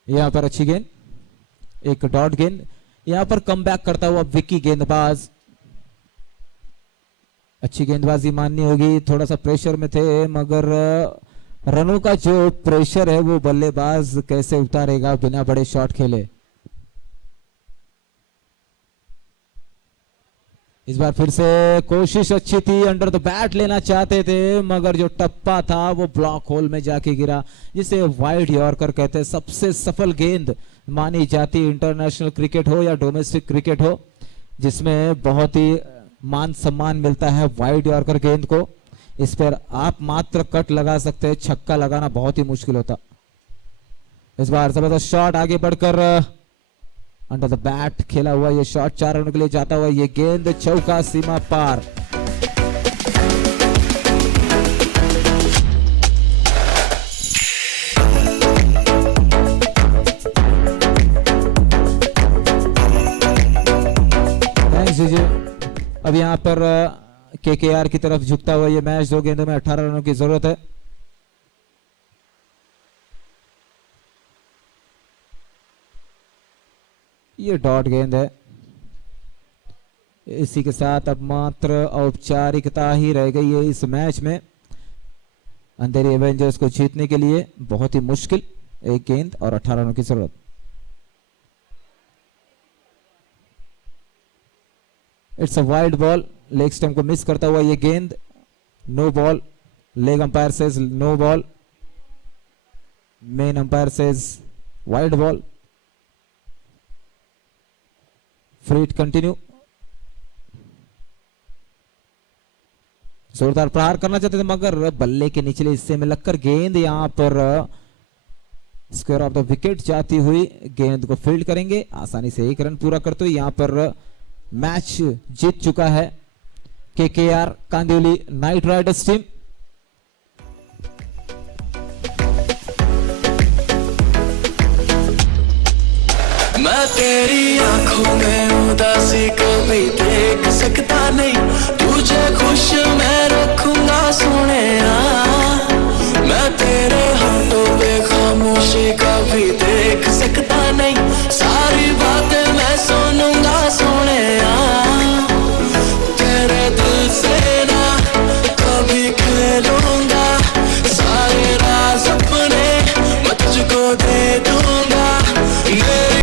यहां पर अच्छी गेंद, एक डॉट गेंद। यहां पर कमबैक करता हुआ विकी गेंदबाज, अच्छी गेंदबाजी माननी होगी। थोड़ा सा प्रेशर में थे मगर रनों का जो प्रेशर है वो बल्लेबाज कैसे उतारेगा बिना बड़े शॉट खेले। इस बार फिर से कोशिश अच्छी थी, अंडर द बैट लेना चाहते थे मगर जो टप्पा था वो ब्लॉक होल में जाके गिरा, जिसे वाइड यॉर्कर कहते हैं। सबसे सफल गेंद मानी जाती है इंटरनेशनल क्रिकेट हो या डोमेस्टिक क्रिकेट हो, जिसमें बहुत ही मान सम्मान मिलता है वाइड यॉर्कर गेंद को। इस पर आप मात्र कट लगा सकते हैं, छक्का लगाना बहुत ही मुश्किल होता। इस बार जबरदस्त शॉट, आगे बढ़कर अंडर द बैट खेला हुआ ये शॉट, 4 रनों के लिए जाता हुआ ये गेंद, चौका सीमा पार। थैंक्स जी। अब यहां पर केकेआर की तरफ झुकता हुआ ये मैच, 2 गेंदों में 18 रनों की जरूरत है। ये डॉट गेंद है। इसी के साथ अब मात्र औपचारिकता ही रह गई है इस मैच में। अंधेरी एवेंजर्स को जीतने के लिए बहुत ही मुश्किल, 1 गेंद और 18 रनों की जरूरत। It's a wide ball, leg stump को मिस करता हुआ ये गेंद, no ball. Leg umpire says no ball, main umpire says wide ball. Free hit continue. जोरदार प्रहार करना चाहते थे मगर बल्ले के निचले हिस्से में लगकर गेंद यहां पर स्क्वायर ऑफ द विकेट जाती हुई गेंद को फील्ड करेंगे, आसानी से 1 रन पूरा करते हुए यहां पर मैच जीत चुका है KKR Kandivali Knight Riders team. मैं तेरी आंखों में उदासी कभी देख सकता नहीं, तुझे खुश मैं